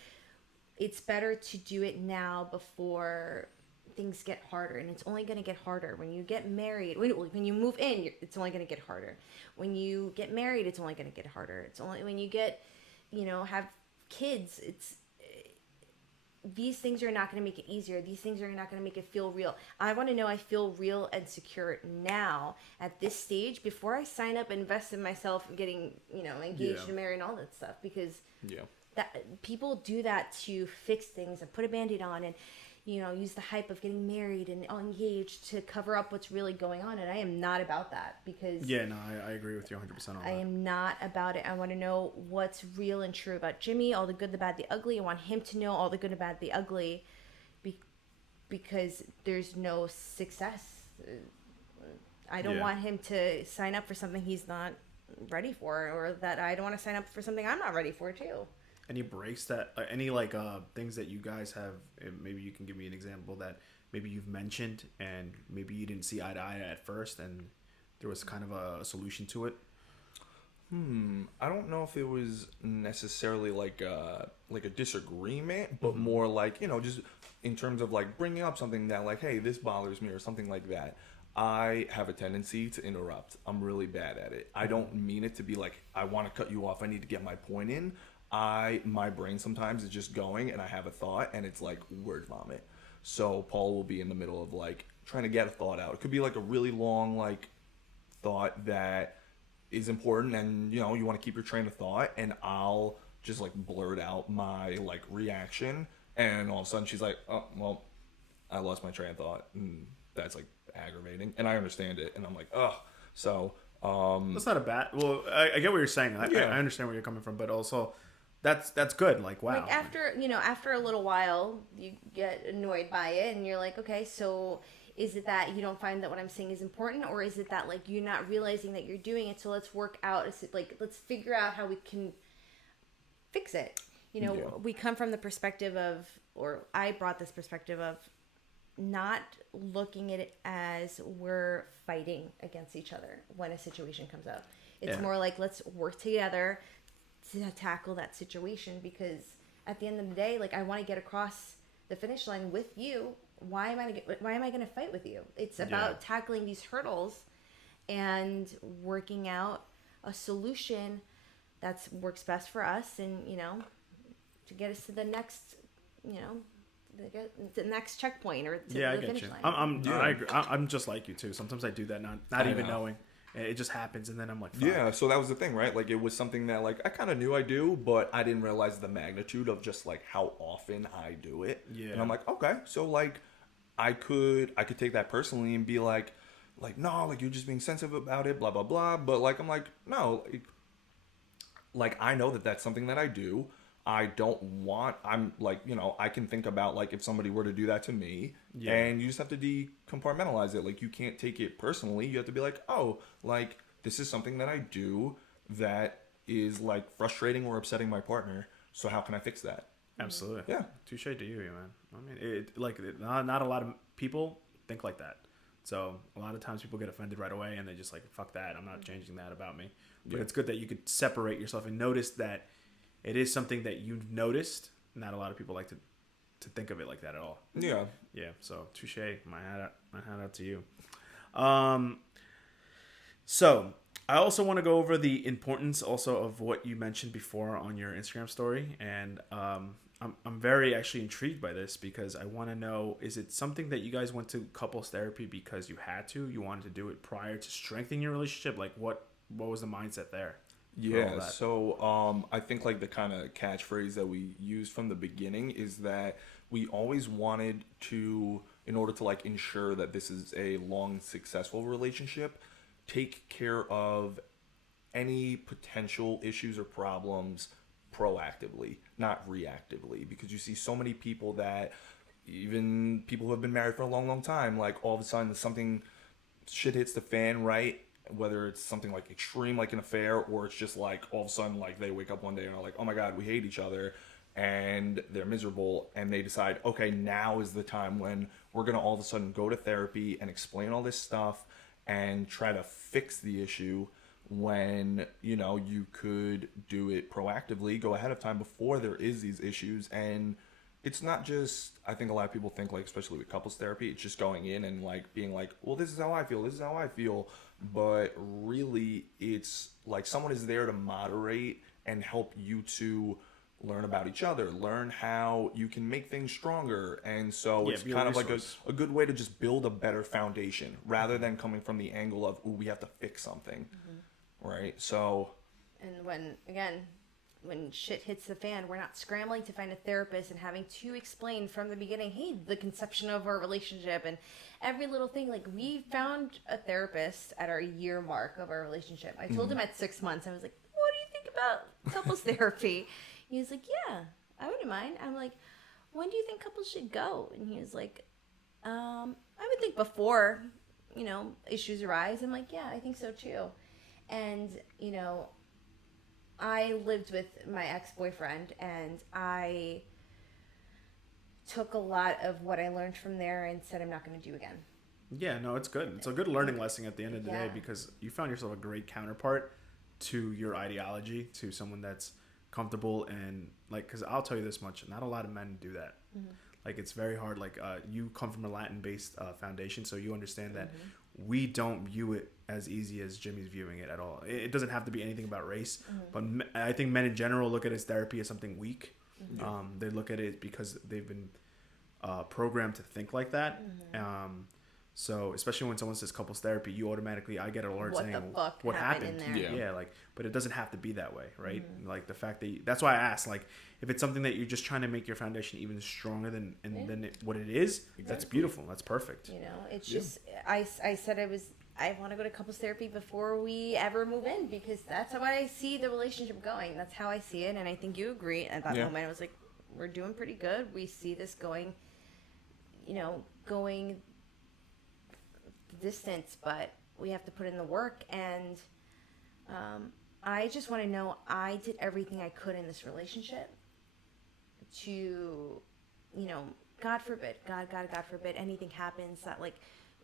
it's better to do it now before things get harder. And it's only going to get harder. When you get married, when you move in, it's only going to get harder. When you get married, it's only going to get harder. It's only when you get, have kids, these things are not going to make it easier. These things are not going to make it feel real. I want to know I feel real and secure now at this stage before I sign up and invest in myself and getting, engaged and married and all that stuff. Because that people do that to fix things and put a Band-Aid on and, use the hype of getting married and engaged to cover up what's really going on. And I am not about that because... Yeah, no, I agree with you 100% on that. I am not about it. I want to know what's real and true about Jimmy, all the good, the bad, the ugly. I want him to know all the good, the bad, the ugly because there's no success I don't Yeah. want him to sign up for something he's not ready for, or that I don't want to sign up for something I'm not ready for too. Any breaks that, any things that you guys have, and maybe you can give me an example that maybe you've mentioned and maybe you didn't see eye to eye at first and there was kind of a solution to it. I don't know if it was necessarily like a disagreement, but more like, just in terms of like bringing up something that like, hey, this bothers me or something like that. I have a tendency to interrupt. I'm really bad at it. I don't mean it to be like I want to cut you off. I need to get my point in. My brain sometimes is just going and I have a thought and it's like word vomit. So Paul will be in the middle of like trying to get a thought out. It could be like a really long like thought that is important and you want to keep your train of thought, and I'll just like blurt out my like reaction, and all of a sudden she's like, oh well, I lost my train of thought, and that's like aggravating, and I understand it, and I'm like, oh. So That's not a bad. Well, I get what you're saying. I understand where you're coming from, but also that's good. Like, wow. Like after a little while, you get annoyed by it, and you're like, okay, so is it that you don't find that what I'm saying is important, or is it that like you're not realizing that you're doing it? So let's work out. Is it like let's figure out how we can fix it? We come from the perspective of, or I brought this perspective of, not looking at it as we're fighting against each other when a situation comes up. It's more like let's work together to tackle that situation, because at the end of the day, like I want to get across the finish line with you. Why am I going to fight with you? It's about tackling these hurdles and working out a solution that works best for us, and to get us to the next the next checkpoint or to I the get finish you. line. I agree. I'm just like you too. Sometimes I do that not even knowing. It just happens, and then I'm like, fuck. Yeah, so that was the thing, right? Like, it was something that, like, I kind of knew I do, but I didn't realize the magnitude of just, like, how often I do it. Yeah. And I'm like, okay, so, like, I could take that personally and be like, no, like, you're just being sensitive about it, blah, blah, blah. But, like, I'm like, no, like, I know that that's something that I do. I'm like, I can think about like if somebody were to do that to me, and you just have to decompartmentalize it. Like, you can't take it personally. You have to be like, oh, like this is something that I do that is like frustrating or upsetting my partner. So how can I fix that? Absolutely. Yeah. Touche to you, man. I mean, not a lot of people think like that. So a lot of times people get offended right away and they just like, fuck that. I'm not changing that about me. But it's good that you could separate yourself and notice that it is something that you've noticed. Not a lot of people like to think of it like that at all. Yeah. Yeah. So touche. My hat out to you. So I also want to go over the importance also of what you mentioned before on your Instagram story, and I'm very actually intrigued by this because I want to know, is it something that you guys went to couples therapy because you had to? You wanted to do it prior to strengthening your relationship? Like what was the mindset there? Yeah, so I think like the kind of catchphrase that we used from the beginning is that we always wanted to, in order to like ensure that this is a long, successful relationship, take care of any potential issues or problems proactively, not reactively. Because you see so many people that, even people who have been married for a long, long time, like all of a sudden shit hits the fan, right? Whether it's something like extreme, like an affair, or it's just like all of a sudden, like they wake up one day and are like, oh my God, we hate each other, and they're miserable, and they decide, okay, now is the time when we're going to all of a sudden go to therapy and explain all this stuff and try to fix the issue, when, you could do it proactively, go ahead of time before there is these issues. And it's not just, I think a lot of people think, like, especially with couples therapy, it's just going in and like being like, well, this is how I feel. But really, it's like someone is there to moderate and help you to learn about each other, learn how you can make things stronger. And so it's kind of like a good way to just build a better foundation rather than coming from the angle of, ooh, we have to fix something. Right? So. And when shit hits the fan, we're not scrambling to find a therapist and having to explain from the beginning, hey, the conception of our relationship and every little thing. Like, we found a therapist at our year mark of our relationship. I told him at 6 months, I was like, what do you think about couples therapy? He was like, yeah, I wouldn't mind. I'm like, when do you think couples should go? And he was like, I would think before issues arise. I'm like, yeah, I think so too. And, I lived with my ex-boyfriend, and I took a lot of what I learned from there and said I'm not going to do again. Yeah, no, it's good. It's a good learning lesson at the end of the day, Yeah. because you found yourself a great counterpart to your ideology, to someone that's comfortable and like, because I'll tell you this much, not a lot of men do that. Like, it's very hard. Like, you come from a Latin-based foundation, so you understand that we don't view it as easy as Jimmy's viewing it at all. It doesn't have to be anything about race, but I think men in general look at his therapy as something weak. They look at it because they've been programmed to think like that. So especially when someone says couples therapy, you automatically, I get an alert What saying, the fuck what happened happened? in there? Yeah. Like, but it doesn't have to be that way, right? Like, the fact that that's why I asked, like, if it's something that you're just trying to make your foundation even stronger than what it is, that's beautiful. That's perfect. It's just, I said I want to go to couples therapy before we ever move in, because that's how I see the relationship going. That's how I see it. And I think you agree. At that moment, I was like, we're doing pretty good. We see this going distance, but we have to put in the work. And I just want to know I did everything I could in this relationship to, God forbid anything happens that, like,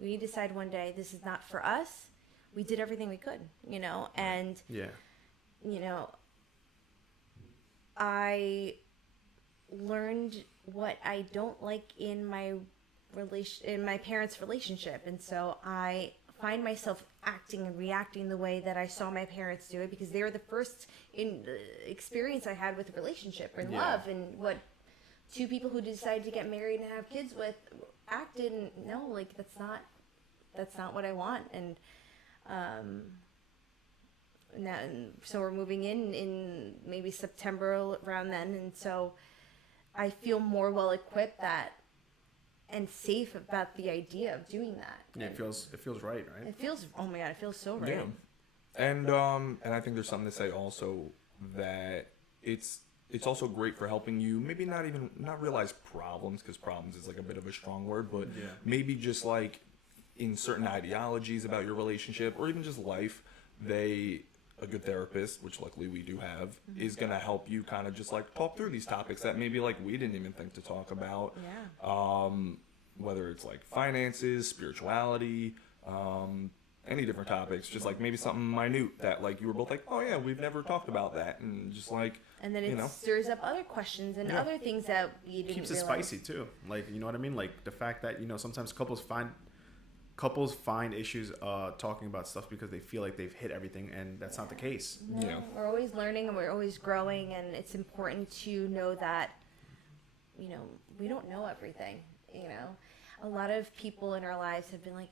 we decide one day this is not for us. We did everything we could, and I learned what I don't like in my parents' relationship, and so I find myself acting and reacting the way that I saw my parents do it, because they were the first experience I had with a relationship and love, and what two people who decided to get married and have kids with acted. And no, like, that's not what I want. And now, so we're moving in maybe September around then, and so I feel more well equipped and safe about the idea of doing that. Yeah, it feels right? It feels, oh my God, it feels so right. Yeah. And I think there's something to say also that it's also great for helping you maybe not realize problems, because problems is like a bit of a strong word, but maybe just like in certain ideologies about your relationship or even just life, a good therapist, which luckily we do have, is going to help you kind of just like talk through these topics that maybe like we didn't even think to talk about. Whether it's like finances, spirituality, any different topics, just like maybe something minute that like you were both like, oh yeah, we've never talked about that, and just like, and then it stirs up other questions and other things that you didn't keeps realize. it spicy too. Like, you know what I mean? Like, the fact that sometimes couples find issues talking about stuff because they feel like they've hit everything, and that's not the case. No, we're always learning and we're always growing, and it's important to know that we don't know everything. A lot of people in our lives have been like,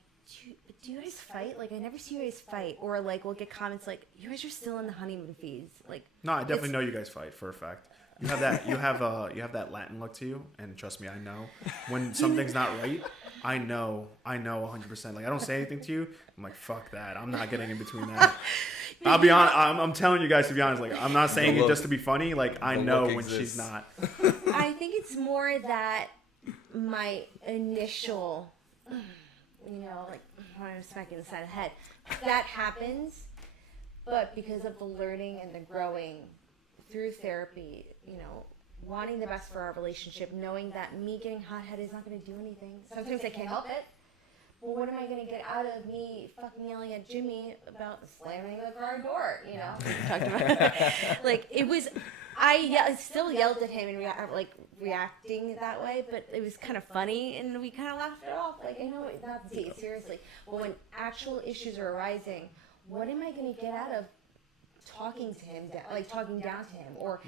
do you guys fight? Like, I never see you guys fight. Or like, we'll get comments like, you guys are still in the honeymoon phase. Like, no, I definitely know you guys fight for a fact. You have that. You have that Latin look to you, and trust me, I know when something's not right. I know 100%. Like, I don't say anything to you. I'm like, fuck that. I'm not getting in between that. I'll be honest. I'm telling you guys to be honest. Like, I'm not saying it just to be funny. Like, I know when she's not. I think it's more that my initial, like, when I'm smacking the side of the head, that happens, but because of the learning and the growing through therapy, wanting the best for our relationship, knowing that me getting hot-headed is not going to do anything. Sometimes I can't help it. Well, what am I going to get out of me fucking yelling at Jimmy about slamming the car door, Talked about like, it was, I still yelled at him and reacting that way, but it was kind of funny, and we kind of laughed it off. Like, I know it's not to take it seriously, but when actual issues are arising, what am I going to get out of talking to him, talking down to him, or,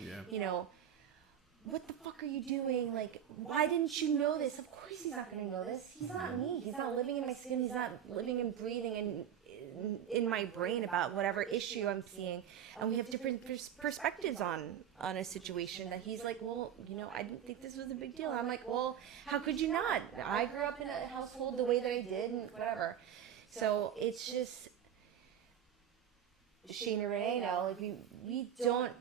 what the fuck are you doing? Like, why didn't you know this? Of course he's not going to know this. He's not me. He's not living in my skin. He's not living and breathing in my brain about whatever issue I'm seeing. And we have different perspectives on a situation that he's like, well, I didn't think this was a big deal. And I'm like, well, how could you not? I grew up in a household the way that I did, and whatever. So it's just, Shane and Renee know, like, we don't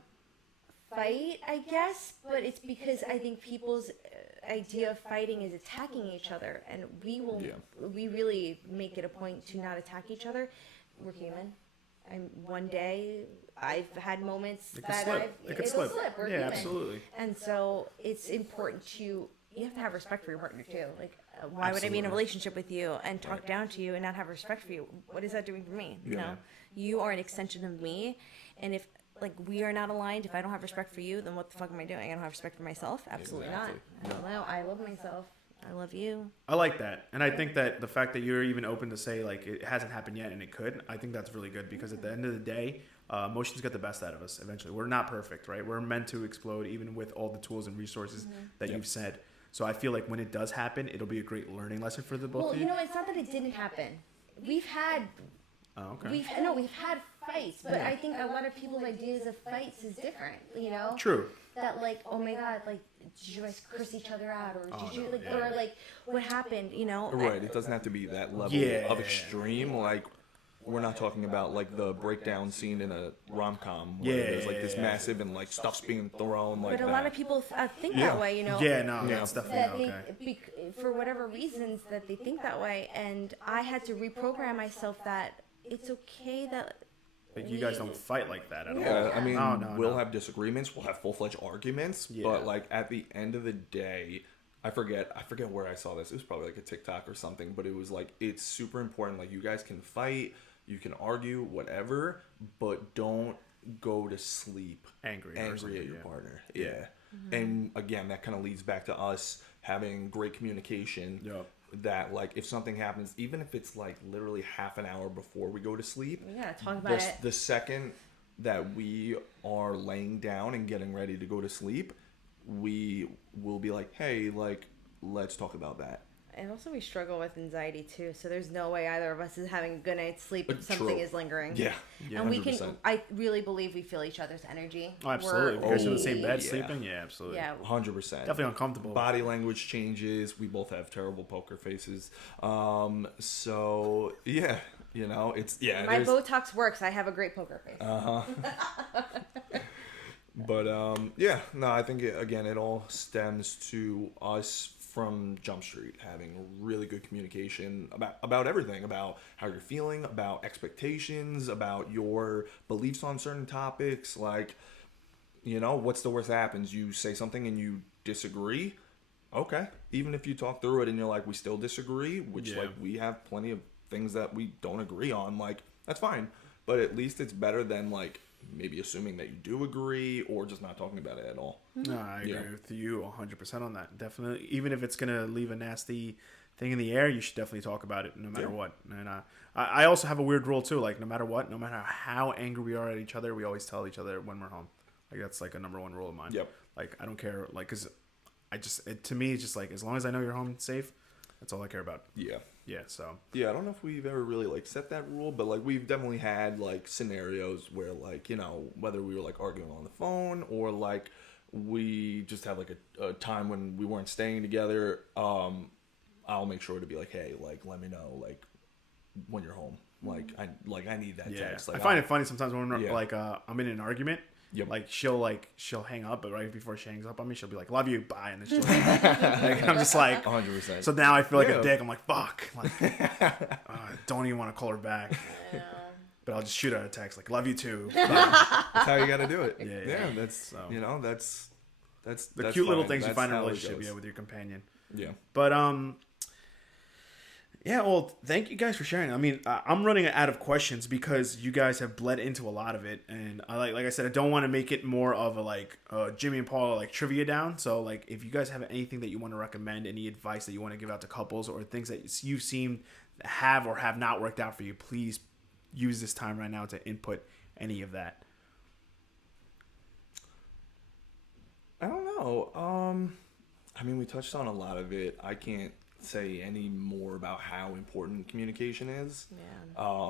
fight, I guess, but it's because I think people's idea of fighting is attacking each other, and we really make it a point to not attack each other. We're human. And one day I've had moments It could that slip. It could slip. We're Yeah, human. absolutely. And so it's important to, you have to have respect for your partner too. Like, why would I be in a relationship with you and talk down to you and not have respect for you? What is that doing for me? You know, you are an extension of me, and if like we are not aligned, if I don't have respect for you, then what the fuck am I doing? I don't have respect for myself? Absolutely not. I don't know. I love myself. I love you. I like that, and I think that the fact that you're even open to say like it hasn't happened yet and it could, I think that's really good, because at the end of the day, emotions get the best out of us eventually. We're not perfect, right? We're meant to explode even with all the tools and resources that you've said. So I feel like when it does happen, it'll be a great learning lesson for the both Well, of you. you know, it's not that it didn't happen. We've had Okay. we've had fights, but I think a lot of people's ideas of fights is different. You know, True. that like, oh my god, like did you guys curse each other out, or did you no, like, yeah. or like what happened? You know, Right. It doesn't have to be that level Yeah. of extreme. Like, we're not talking about like the breakdown scene in a rom-com where there's like this massive and like stuff's being thrown like But a that. lot of people think Yeah. that way. You know, Yeah, no, Yeah. that's that definitely they, okay. for whatever reasons that they think that way, and I had to reprogram myself that it's okay that. But you guys don't fight like that at all. Yeah, I mean, No, we'll have disagreements, we'll have full-fledged arguments, Yeah. but like at the end of the day, I forget where I saw this. It was probably like a TikTok or something, but it was like, it's super important. Like, you guys can fight, you can argue, whatever, but don't go to sleep Angry or at something, your yeah. partner. Yeah. And again, that kind of leads back to us having great communication. Yep. That like if something happens, even if it's like literally half an hour before we go to sleep, We gotta talk about it. the second that we are laying down and getting ready to go to sleep, we will be like, hey, like, let's talk about that. And also, we struggle with anxiety too, so there's no way either of us is having a good night's sleep if something True. is lingering. Yeah. And we can. 100%. I really believe we feel each other's energy. Oh, absolutely. If you guys are in the same bed yeah. sleeping, yeah, absolutely. Yeah. 100%. Definitely uncomfortable. Body language changes. We both have terrible poker faces. So yeah, you know, it's My Botox works. I have a great poker face. But yeah, no, I think it all stems to us from Jump Street having really good communication about everything, about how you're feeling, about expectations, about your beliefs on certain topics. Like, you know, what's the worst that happens? You say something and you disagree. Okay, even if you talk through it and you're like, we still disagree, which Yeah. like we have plenty of things that we don't agree on. Like, that's fine, but at least it's better than like maybe assuming that you do agree or just not talking about it at all. No, I agree Yeah. with you 100% on that. Definitely. Even if it's going to leave a nasty thing in the air, you should definitely talk about it no matter Yeah. what. And I also have a weird rule too. Like, no matter what, no matter how angry we are at each other, we always tell each other when we're home. Like, that's like a number one rule of mine. Yep. Like, I don't care. Like, because to me, it's just like, as long as I know you're home safe, that's all I care about. Yeah. Yeah, so. Yeah, I don't know if we've ever really like set that rule, but like we've definitely had like scenarios where like, you know, whether we were like arguing on the phone or like we just have like a time when we weren't staying together, I'll make sure to be like, hey, like let me know like when you're home. Like I need that Yeah, text. Like, I find it funny sometimes when Yeah. like I'm in an argument. Yep. Like she'll hang up, but right before she hangs up on me, she'll be like, "Love you, bye," and then she'll like, I'm just like, 100%. So now I feel like Yeah. a dick. I'm like, fuck, like, don't even want to call her back. But I'll just shoot her a text like, "Love you too." Bye. That's how you got to do it. Yeah. That's So. you know that's The cute little fine. things you That's find in a how it relationship, goes. yeah, with your companion. Yeah. But yeah, well, thank you guys for sharing. I mean, I'm running out of questions because you guys have bled into a lot of it, and like I said, I don't want to make it more of a like Jimmy and Paul like trivia down. So like, if you guys have anything that you want to recommend, any advice that you want to give out to couples, or things that you've seen have or have not worked out for you, please use this time right now to input any of that. I don't know. I mean, we touched on a lot of it. I can't say any more about how important communication is. Yeah.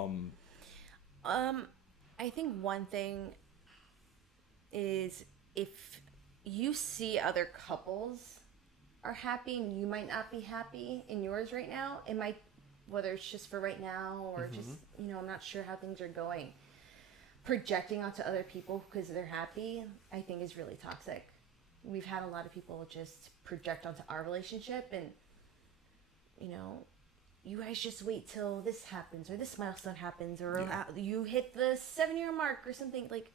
I think one thing is if you see other couples are happy and you might not be happy in yours right now, it might, whether it's just for right now or just, you know, I'm not sure how things are going. Projecting onto other people because they're happy, I think is really toxic. we've had a lot of people just project onto our relationship, and you know, you guys just wait till this happens or this milestone happens or you hit the 7-year mark or something. Like,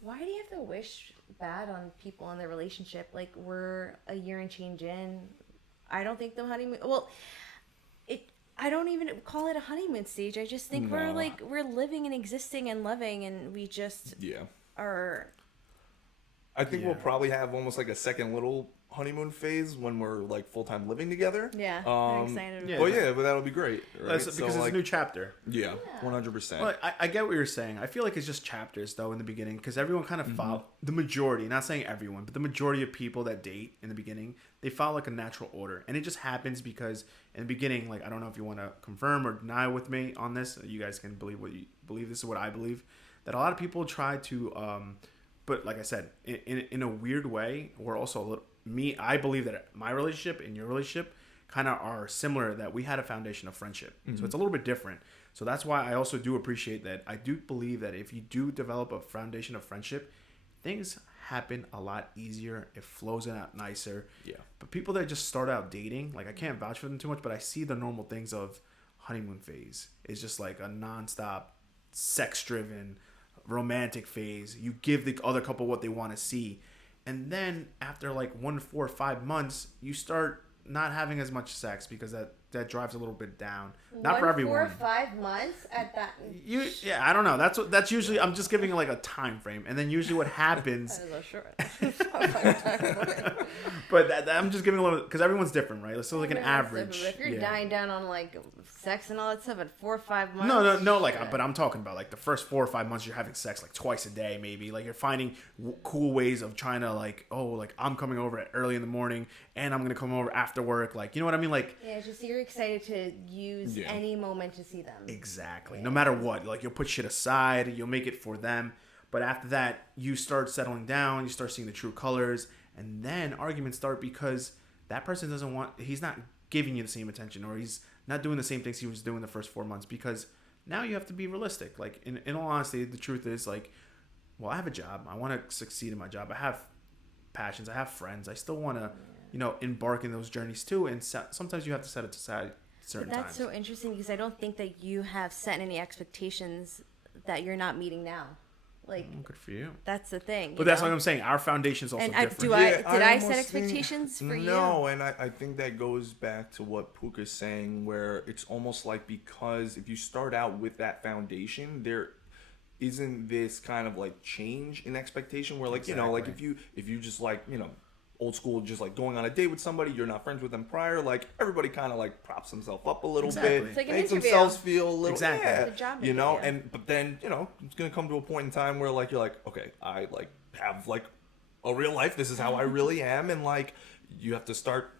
why do you have to wish bad on people in their relationship? Like, we're a year and change in. I don't think the honeymoon. Well, I don't even call it a honeymoon stage. I just think we're living and existing and loving, and we just are. I think we'll probably have almost like a second little honeymoon phase when we're like full time living together. Yeah, I'm excited. But that'll be great. Right? Because it's a new chapter. Yeah, 100%. Well, I get what you're saying. I feel like it's just chapters though in the beginning, because everyone kind of follow the majority. Not saying everyone, but the majority of people that date in the beginning, they follow like a natural order, and it just happens because in the beginning, like I don't know if you want to confirm or deny with me on this. You guys can believe what you believe. This is what I believe. That a lot of people try to. But like I said, in a weird way, we're also a little, I believe that my relationship and your relationship kind of are similar, that we had a foundation of friendship. So it's a little bit different. So that's why I also do appreciate that. I do believe that if you do develop a foundation of friendship, things happen a lot easier. It flows out nicer. Yeah. But people that just start out dating, like I can't vouch for them too much, but I see the normal things of honeymoon phase. It's just like a nonstop sex-driven romantic phase. You give the other couple what they want to see, and then after like 1 to 4 or 5 months, you start not having as much sex because that drives a little bit down. Not for everyone. 4 or 5 months at that. I don't know. That's usually, I'm just giving like a time frame, and then usually what happens. That is short. But I'm just giving a little, because everyone's different, right? So like an average. If you're dying down on like sex and all that stuff at 4 or 5 months. No. Like, but I'm talking about like the first 4 or 5 months, you're having sex like twice a day, maybe. Like you're finding cool ways of trying to like, oh, like I'm coming over at early in the morning, and I'm gonna come over after work. Like, you know what I mean? Like, yeah, it's just you're excited to use any moment to see them. Exactly. No matter what, like you'll put shit aside, you'll make it for them. But after that, you start settling down, you start seeing the true colors, and then arguments start because that person he's not giving you the same attention, or he's not doing the same things he was doing the first 4 months, because now you have to be realistic. Like, in all honesty, the truth is like, well, I have a job. I want to succeed in my job. I have passions. I have friends. I still want to, embark in those journeys too. And sometimes you have to set it aside certain times. That's so interesting, because I don't think that you have set any expectations that you're not meeting now. Like, good for you. That's the thing. But that's what I'm saying. Our foundation is also different. Did I set expectations for you? No, and I think that goes back to what Puka's saying, where it's almost like, because if you start out with that foundation, there isn't this kind of like change in expectation where like, like if you just like, old school, just like going on a date with somebody, you're not friends with them prior, like everybody kind of like props themselves up a little bit, it's like makes themselves feel a little, job but then it's gonna come to a point in time where like you're like, okay, I like have like a real life, this is how I really am, and like you have to start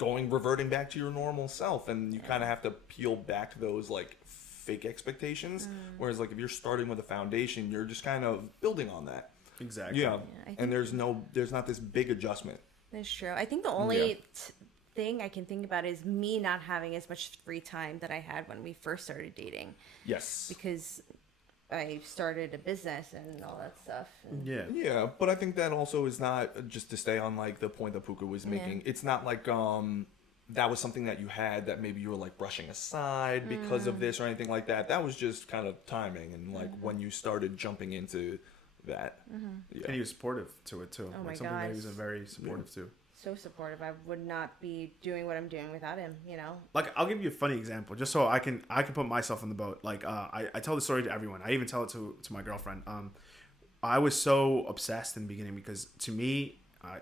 reverting back to your normal self, and you kind of have to peel back those like fake expectations, whereas like if you're starting with a foundation, you're just kind of building on that. Exactly. Yeah, and there's not this big adjustment. That's true. I think the only thing I can think about is me not having as much free time that I had when we first started dating. Yes. Because I started a business and all that stuff. Yeah, but I think that also is not, just to stay on like the point that Puka was making, it's not like that was something that you had that maybe you were like brushing aside because of this or anything like that. That was just kind of timing, and like when you started jumping into that. And he was supportive to it too. Oh my something gosh. that he was very supportive too. So supportive. I would not be doing what I'm doing without him, Like, I'll give you a funny example just so I can put myself in the boat. Like, I tell the story to everyone. I even tell it to my girlfriend. I was so obsessed in the beginning because to me,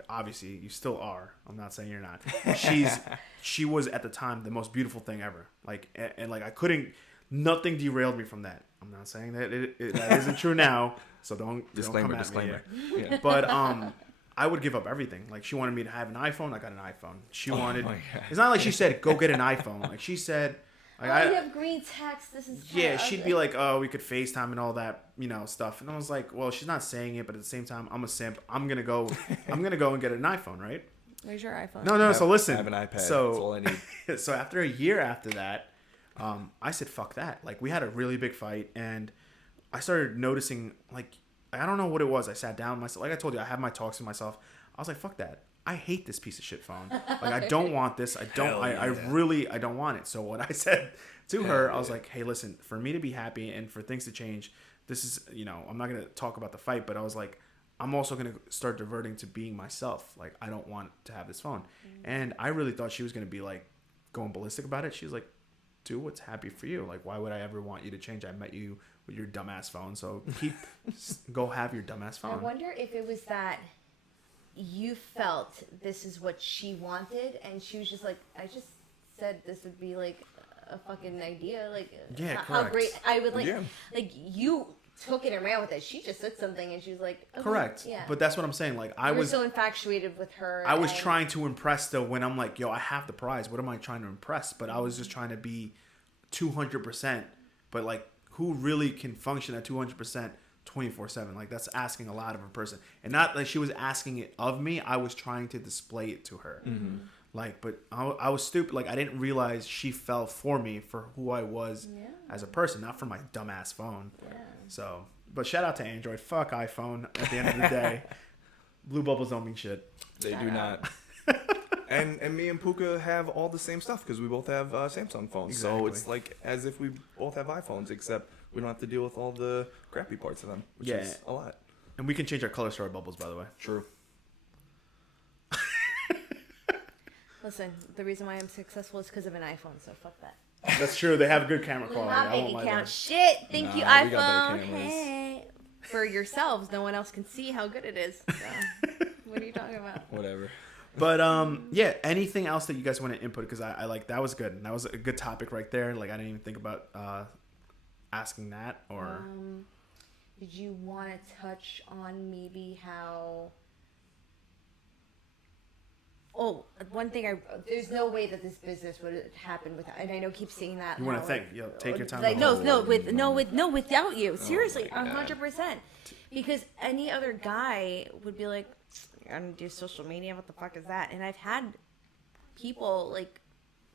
obviously you still are. I'm not saying you're not. She was at the time the most beautiful thing ever. Like, and like nothing derailed me from that. I'm not saying that that isn't true now. So don't come at me. Yeah. But I would give up everything. Like, she wanted me to have an iPhone. I got an iPhone. She wanted. It's not like she said go get an iPhone. Like, she said. Like, you have green text. This is she'd be like, oh, we could FaceTime and all that, stuff. And I was like, well, she's not saying it, but at the same time, I'm a simp. I'm gonna go and get an iPhone, right? Where's your iPhone? No. So listen. I have an iPad. So that's all I need. So after a year after that, I said, fuck that. Like, we had a really big fight, and I started noticing, like, I don't know what it was. I sat down myself. Like I told you, I have my talks with myself. I was like, fuck that. I hate this piece of shit phone. Like, I don't want this. I Yeah. really don't want it. So what I said to her, I was like, hey, listen, for me to be happy and for things to change, this is, I'm not going to talk about the fight, but I was like, I'm also going to start diverting to being myself. Like, I don't want to have this phone. And I really thought she was going to be like going ballistic about it. She was like, do what's happy for you. Like, why would I ever want you to change? I met you with your dumbass phone. So go have your dumbass I phone. wonder if it was that you felt this is what she wanted, and she was just like, I just said this would be like a fucking idea, like Yeah, how correct. great I would like. Yeah. Like you took it and ran with it. She just said something, and she was like, okay, Correct. Yeah. But that's what I'm saying. Like, I You were was so infatuated with her. I was and- trying to impress though when I'm like, yo, I have the prize. What am I trying to impress? But I was just trying to be 200%. But like, who really can function at 200% 24/7? Like, that's asking a lot of a person. And not like she was asking it of me. I was trying to display it to her. Mm-hmm. Like, but I was stupid. Like, I didn't realize she fell for me for who I was as a person, not for my dumbass phone. Yeah. So, but shout out to Android. Fuck iPhone at the end of the day. Blue bubbles don't mean shit. They Shout do out. not. And me and Puka have all the same stuff because we both have Samsung phones. So Exactly. it's like as if we both have iPhones, except we don't have to deal with all the crappy parts of them, which Yeah. is a lot. And we can change our colors to our bubbles, by the way. True. Listen, the reason why I'm successful is because of an iPhone. So fuck that. That's true. They have a good camera Look quality. at my I won't bank lie account. there. Shit. Thank you, Nah, we got better iPhone. cameras. Hey. For yourselves, no one else can see how good it is. So, what are you talking about? Whatever. But yeah. Anything else that you guys want to input? Because I like that was good. That was a good topic right there. Like, I didn't even think about asking that or. Did you want to touch on maybe how? Oh, one thing there's no way that this business would happen without, and I know I keep saying that. You want how, to think? Yo, take your time. Like, Oh, without you. Seriously, my God. 100%. Because any other guy would be like, I'm gonna do social media. What the fuck is that? And I've had people like,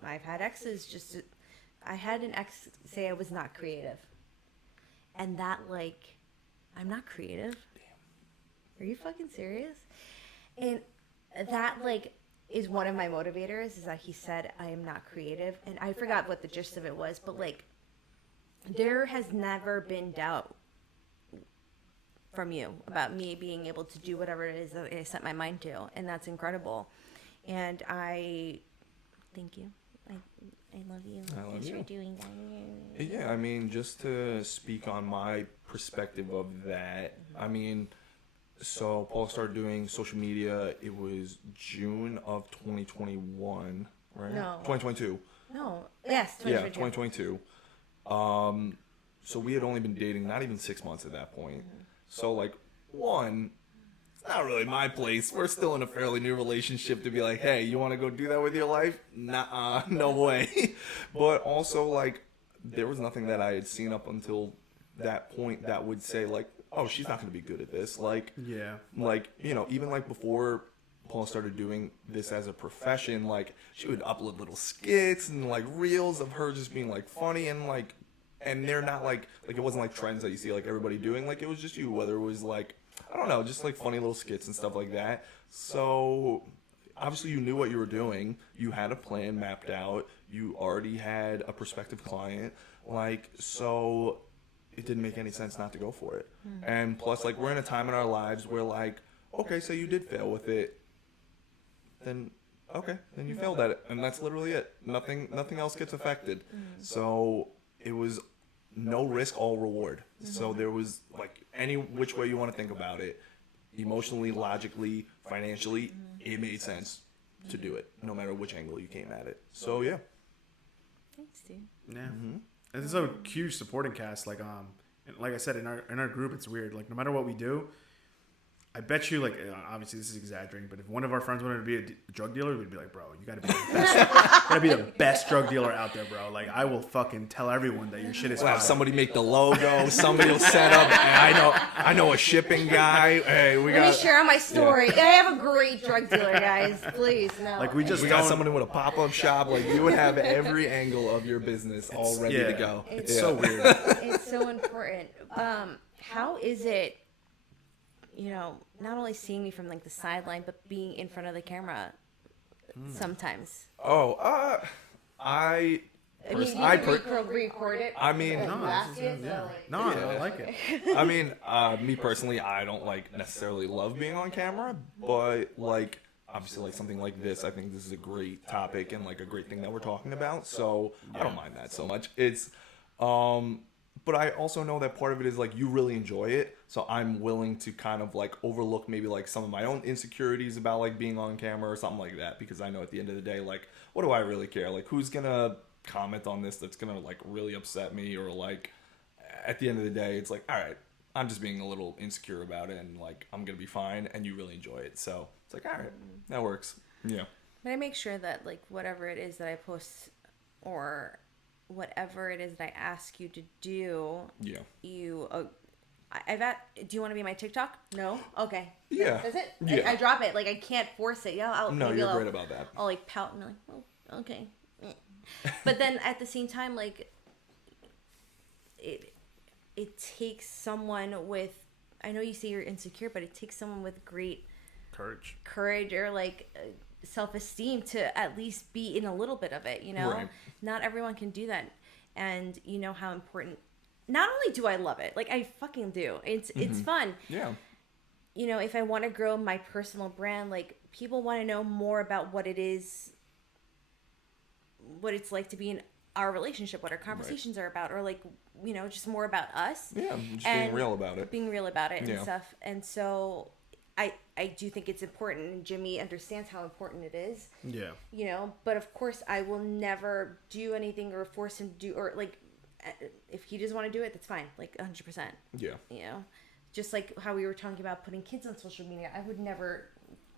I've had exes I had an ex say I was not creative, and that like, I'm not creative. Damn. Are you fucking serious? And that like is one of my motivators, is that he said I am not creative, and I forgot what the gist of it was, but like, there has never been doubt from you about me being able to do whatever it is that I set my mind to, and that's incredible. And I thank you. I love you. I love Thanks you. for doing that. Yeah, I mean, just to speak on my perspective of that, I mean, so Paul started doing social media, it was June of 2021, right? No. 2022. No. Yes. Yeah, 2022. 2022. So we had only been dating not even 6 months at that point. So, like, one, it's not really my place. We're still in a fairly new relationship to be like, hey, you want to go do that with your life? Nah, no way. But also, like, there was nothing that I had seen up until that point that would say, like, oh, she's not going to be good at this. Like, Yeah. like, you know, even like before Paul started doing this as a profession, like, she would upload little skits and like reels of her just being like funny, and like, and they're not like it wasn't like trends that you see like everybody doing. Like, it was just you, whether it was like, I don't know, just like funny little skits and stuff like that. So obviously you knew what you were doing. You had a plan mapped out. You already had a prospective client. Like, so it didn't make any sense not to go for it. And plus, like, we're in a time in our lives where, like, okay, so you did fail with it, then okay, then you failed at it, and that's literally it. Nothing else gets affected. So it was no risk, all reward. So there was, like, any which way you want to think about it, emotionally, logically, financially, it made sense to do it, no matter which angle you came at it. So yeah. Thanks, dude. Yeah. And it's a huge supporting cast. Like and like I said, in our group, it's weird. Like, no matter what we do, I bet you, like, obviously this is exaggerating, but if one of our friends wanted to be a drug dealer, we'd be like, bro, you gotta be the best, gotta be the best drug dealer out there, bro. Like, I will fucking tell everyone that your shit is We'll have fire. somebody make the logo. Somebody will set up. Hey, I know a shipping guy. Hey, we Let me got share my story. I have a great drug dealer, guys. Please, no. Like, we just we got don't- somebody with a pop-up shop. Like, you would have every angle of your business all ready to go. It's Yeah. so weird. It's so important. How is it you know, not only seeing me from like the sideline, but being in front of the camera sometimes. Oh, I I mean, I you per- record it. I mean, like, No, last this year, is, so, yeah. like, No, I like it. I mean, me personally, I don't like necessarily love being on camera, but like obviously like something like this, I think this is a great topic and like a great thing that we're talking about. So I don't mind that so much. It's but I also know that part of it is like you really enjoy it, so I'm willing to kind of like overlook maybe like some of my own insecurities about like being on camera or something like that, because I know at the end of the day, like, what do I really care? Like, who's gonna comment on this that's gonna like really upset me, or like at the end of the day, it's like, all right, I'm just being a little insecure about it, and like I'm gonna be fine, and you really enjoy it, so it's like, all right, that works. Yeah. But I make sure that like whatever it is that I post or whatever it is that I ask you to do, Yeah. you. Do you want to be my TikTok? No. Okay. Yeah. That's it. Yeah. I drop it. Like I can't force it. Yeah. No, maybe you're I'll, great about that. I'll like pout and be like, oh, okay. But then at the same time, like it takes someone with. I know you say you're insecure, but it takes someone with great courage or like self-esteem to at least be in a little bit of it, you know. Right. Not everyone can do that, and you know how important. Not only do I love it, like I fucking do, it's fun. Yeah. You know, if I want to grow my personal brand, like people want to know more about what it is, what it's like to be in our relationship, what our conversations are about, or like, you know, just more about us. Yeah, just and being real about it. Being real about it and Yeah. stuff. And so I do think it's important, and Jimmy understands how important it is. Yeah. You know, but of course I will never do anything or force him to do, or like, if he doesn't want to do it, that's fine. Like 100%. Yeah. You know, just like how we were talking about putting kids on social media. I would never,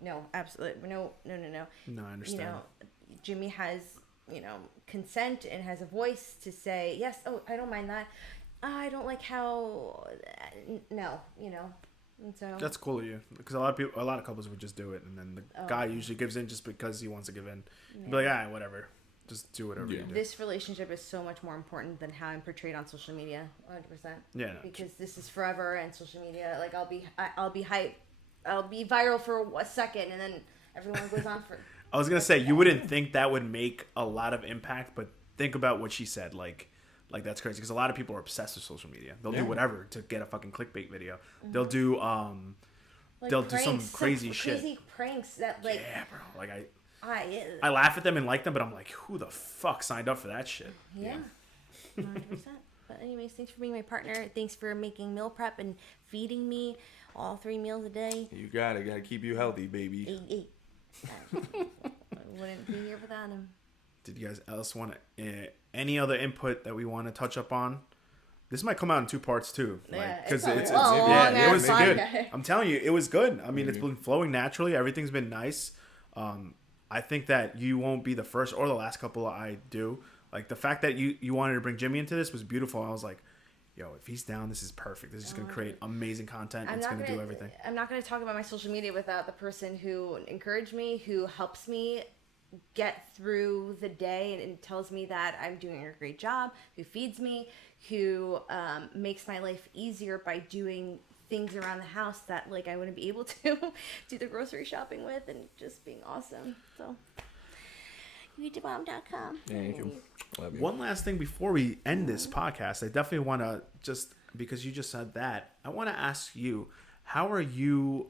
no, absolutely. No. No, I understand. You know, Jimmy has, you know, consent and has a voice to say, yes, oh, I don't mind that. I don't like how, no, you know. And so That's cool of you, because a lot of couples would just do it, and then the guy usually gives in just because he wants to give in. Yeah. Be like, ah, whatever, just do whatever Yeah. you do. this relationship is so much more important than how I'm portrayed on social media, 100%. Yeah, no. Because this is forever, and social media, like I'll be hype, I'll be viral for a second, and then everyone goes on for. I was gonna say you wouldn't think that would make a lot of impact, but think about what she said. Like that's crazy, because a lot of people are obsessed with social media. They'll do whatever to get a fucking clickbait video. They'll do Like they'll do some pranks, crazy shit. Crazy pranks that like Yeah, bro. Like I I laugh at them and like them, but I'm like, who the fuck signed up for that shit? yeah, 100%. But anyways, thanks for being my partner. Thanks for making meal prep and feeding me all 3 meals a day. You got to keep you healthy, baby. Eat. I wouldn't be here without him. Did you guys else want any other input that we want to touch up on? This might come out in 2 parts too, Yeah, because it's it's a long yeah, it was ass good. podcast. I'm telling you, it was good. I mean, it's been flowing naturally. Everything's been nice. I think that you won't be the first or the last couple I do. Like the fact that you wanted to bring Jimmy into this was beautiful. I was like, yo, if he's down, this is perfect. This is just gonna create amazing content. It's gonna do everything. I'm not gonna talk about my social media without the person who encouraged me, who helps me get through the day and tells me that I'm doing a great job, who feeds me, who makes my life easier by doing things around the house that like I wouldn't be able to do the grocery shopping with, and just being awesome. So youtubemom.com. Thank you. Love you. One last thing before we end this podcast, I definitely want to just, because you just said that, I want to ask you, how are you,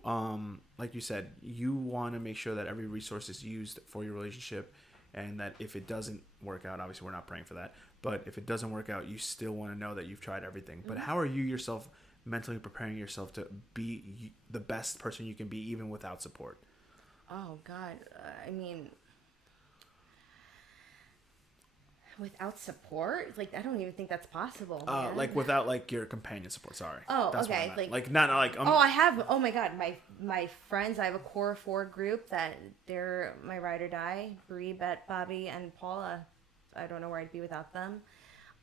like you said, you want to make sure that every resource is used for your relationship, and that if it doesn't work out, obviously we're not praying for that, but if it doesn't work out, you still want to know that you've tried everything. But how are you yourself mentally preparing yourself to be the best person you can be, even without support? Oh God, I mean, without support, like I don't even think that's possible. Man. Like without like your companion support. Sorry. Oh, That's what I okay, meant. like- not like. Oh, I have. Oh my God, my friends. I have a core 4 group that they're my ride or die. Bree, Bet, Bobby, and Paula. I don't know where I'd be without them.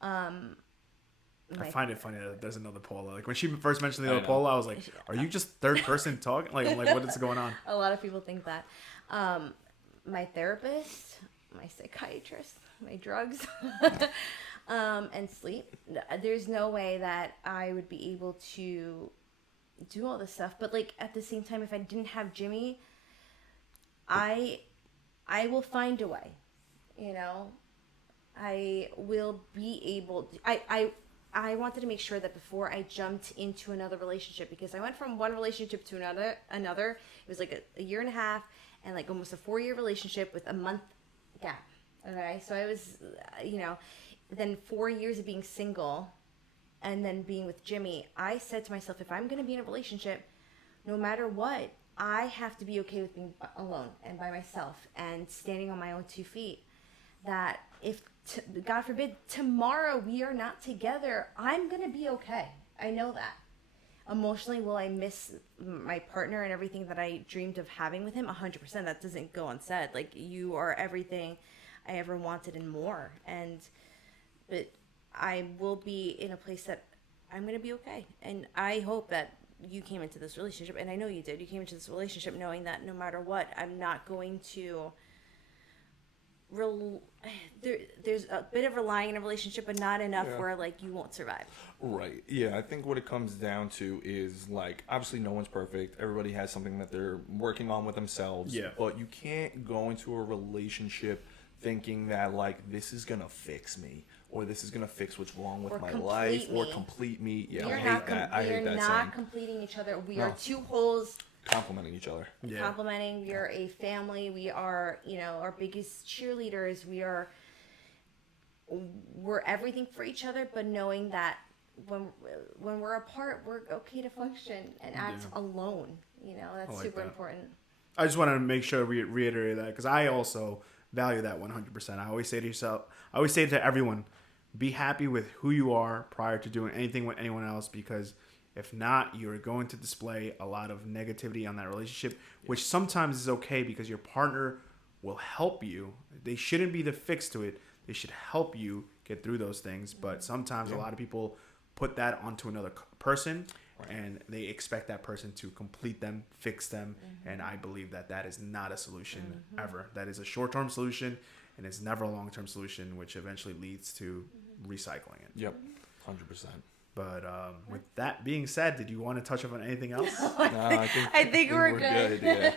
I find it funny that there's another Paula. Like when she first mentioned the I other know. Paula, I was like, "Are you just third person talking? Like, I'm like, what is going on?" A lot of people think that. My therapist, my psychiatrist, my drugs, and sleep. There's no way that I would be able to do all this stuff. But like at the same time, if I didn't have Jimmy, I will find a way. You know, I will be able. I wanted to make sure that before I jumped into another relationship, because I went from one relationship to another. It was like a year and a half, and like almost a 4-year relationship with a month gap. Okay, so I was, then 4 years of being single, and then being with Jimmy. I said to myself, if I'm going to be in a relationship, no matter what, I have to be okay with being alone and by myself and standing on my own 2 feet. That if, God forbid, tomorrow we are not together, I'm going to be okay. I know that. Emotionally, will I miss my partner and everything that I dreamed of having with him? 100%. That doesn't go unsaid. Like, you are everything I ever wanted and more. But I will be in a place that I'm going to be okay. And I hope that you came into this relationship, and I know you did. You came into this relationship knowing that no matter what, I'm not going to... there's a bit of relying in a relationship, but not enough where like you won't survive. Right. Yeah, I think what it comes down to is like obviously no one's perfect. Everybody has something that they're working on with themselves. Yeah. But you can't go into a relationship thinking that like this is gonna fix me or this is gonna fix what's wrong with Or my complete life or me. complete me. Yeah, We I are hate not that. I we hate are that not saying. completing each other. We No. are 2 wholes Complimenting each other. Yeah. complementing. We are a family. We are, our biggest cheerleaders. We're everything for each other, but knowing that when we're apart, we're okay to function and act alone. That's like super that. important. I just want to make sure we reiterate that because I also value that 100%. I always say to everyone, be happy with who you are prior to doing anything with anyone else, because if not, you're going to display a lot of negativity on that relationship, which sometimes is okay because your partner will help you. They shouldn't be the fix to it. They should help you get through those things. But sometimes a lot of people put that onto another person, and they expect that person to complete them, fix them. And I believe that is not a solution ever. That is a short-term solution, and it's never a long-term solution, which eventually leads to recycling it. Yep. 100%. But with that being said, did you want to touch on anything else? No, I think we're good. Yeah.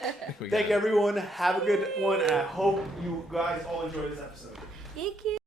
Thank everyone. Have a good one. I hope you guys all enjoyed this episode. Thank you.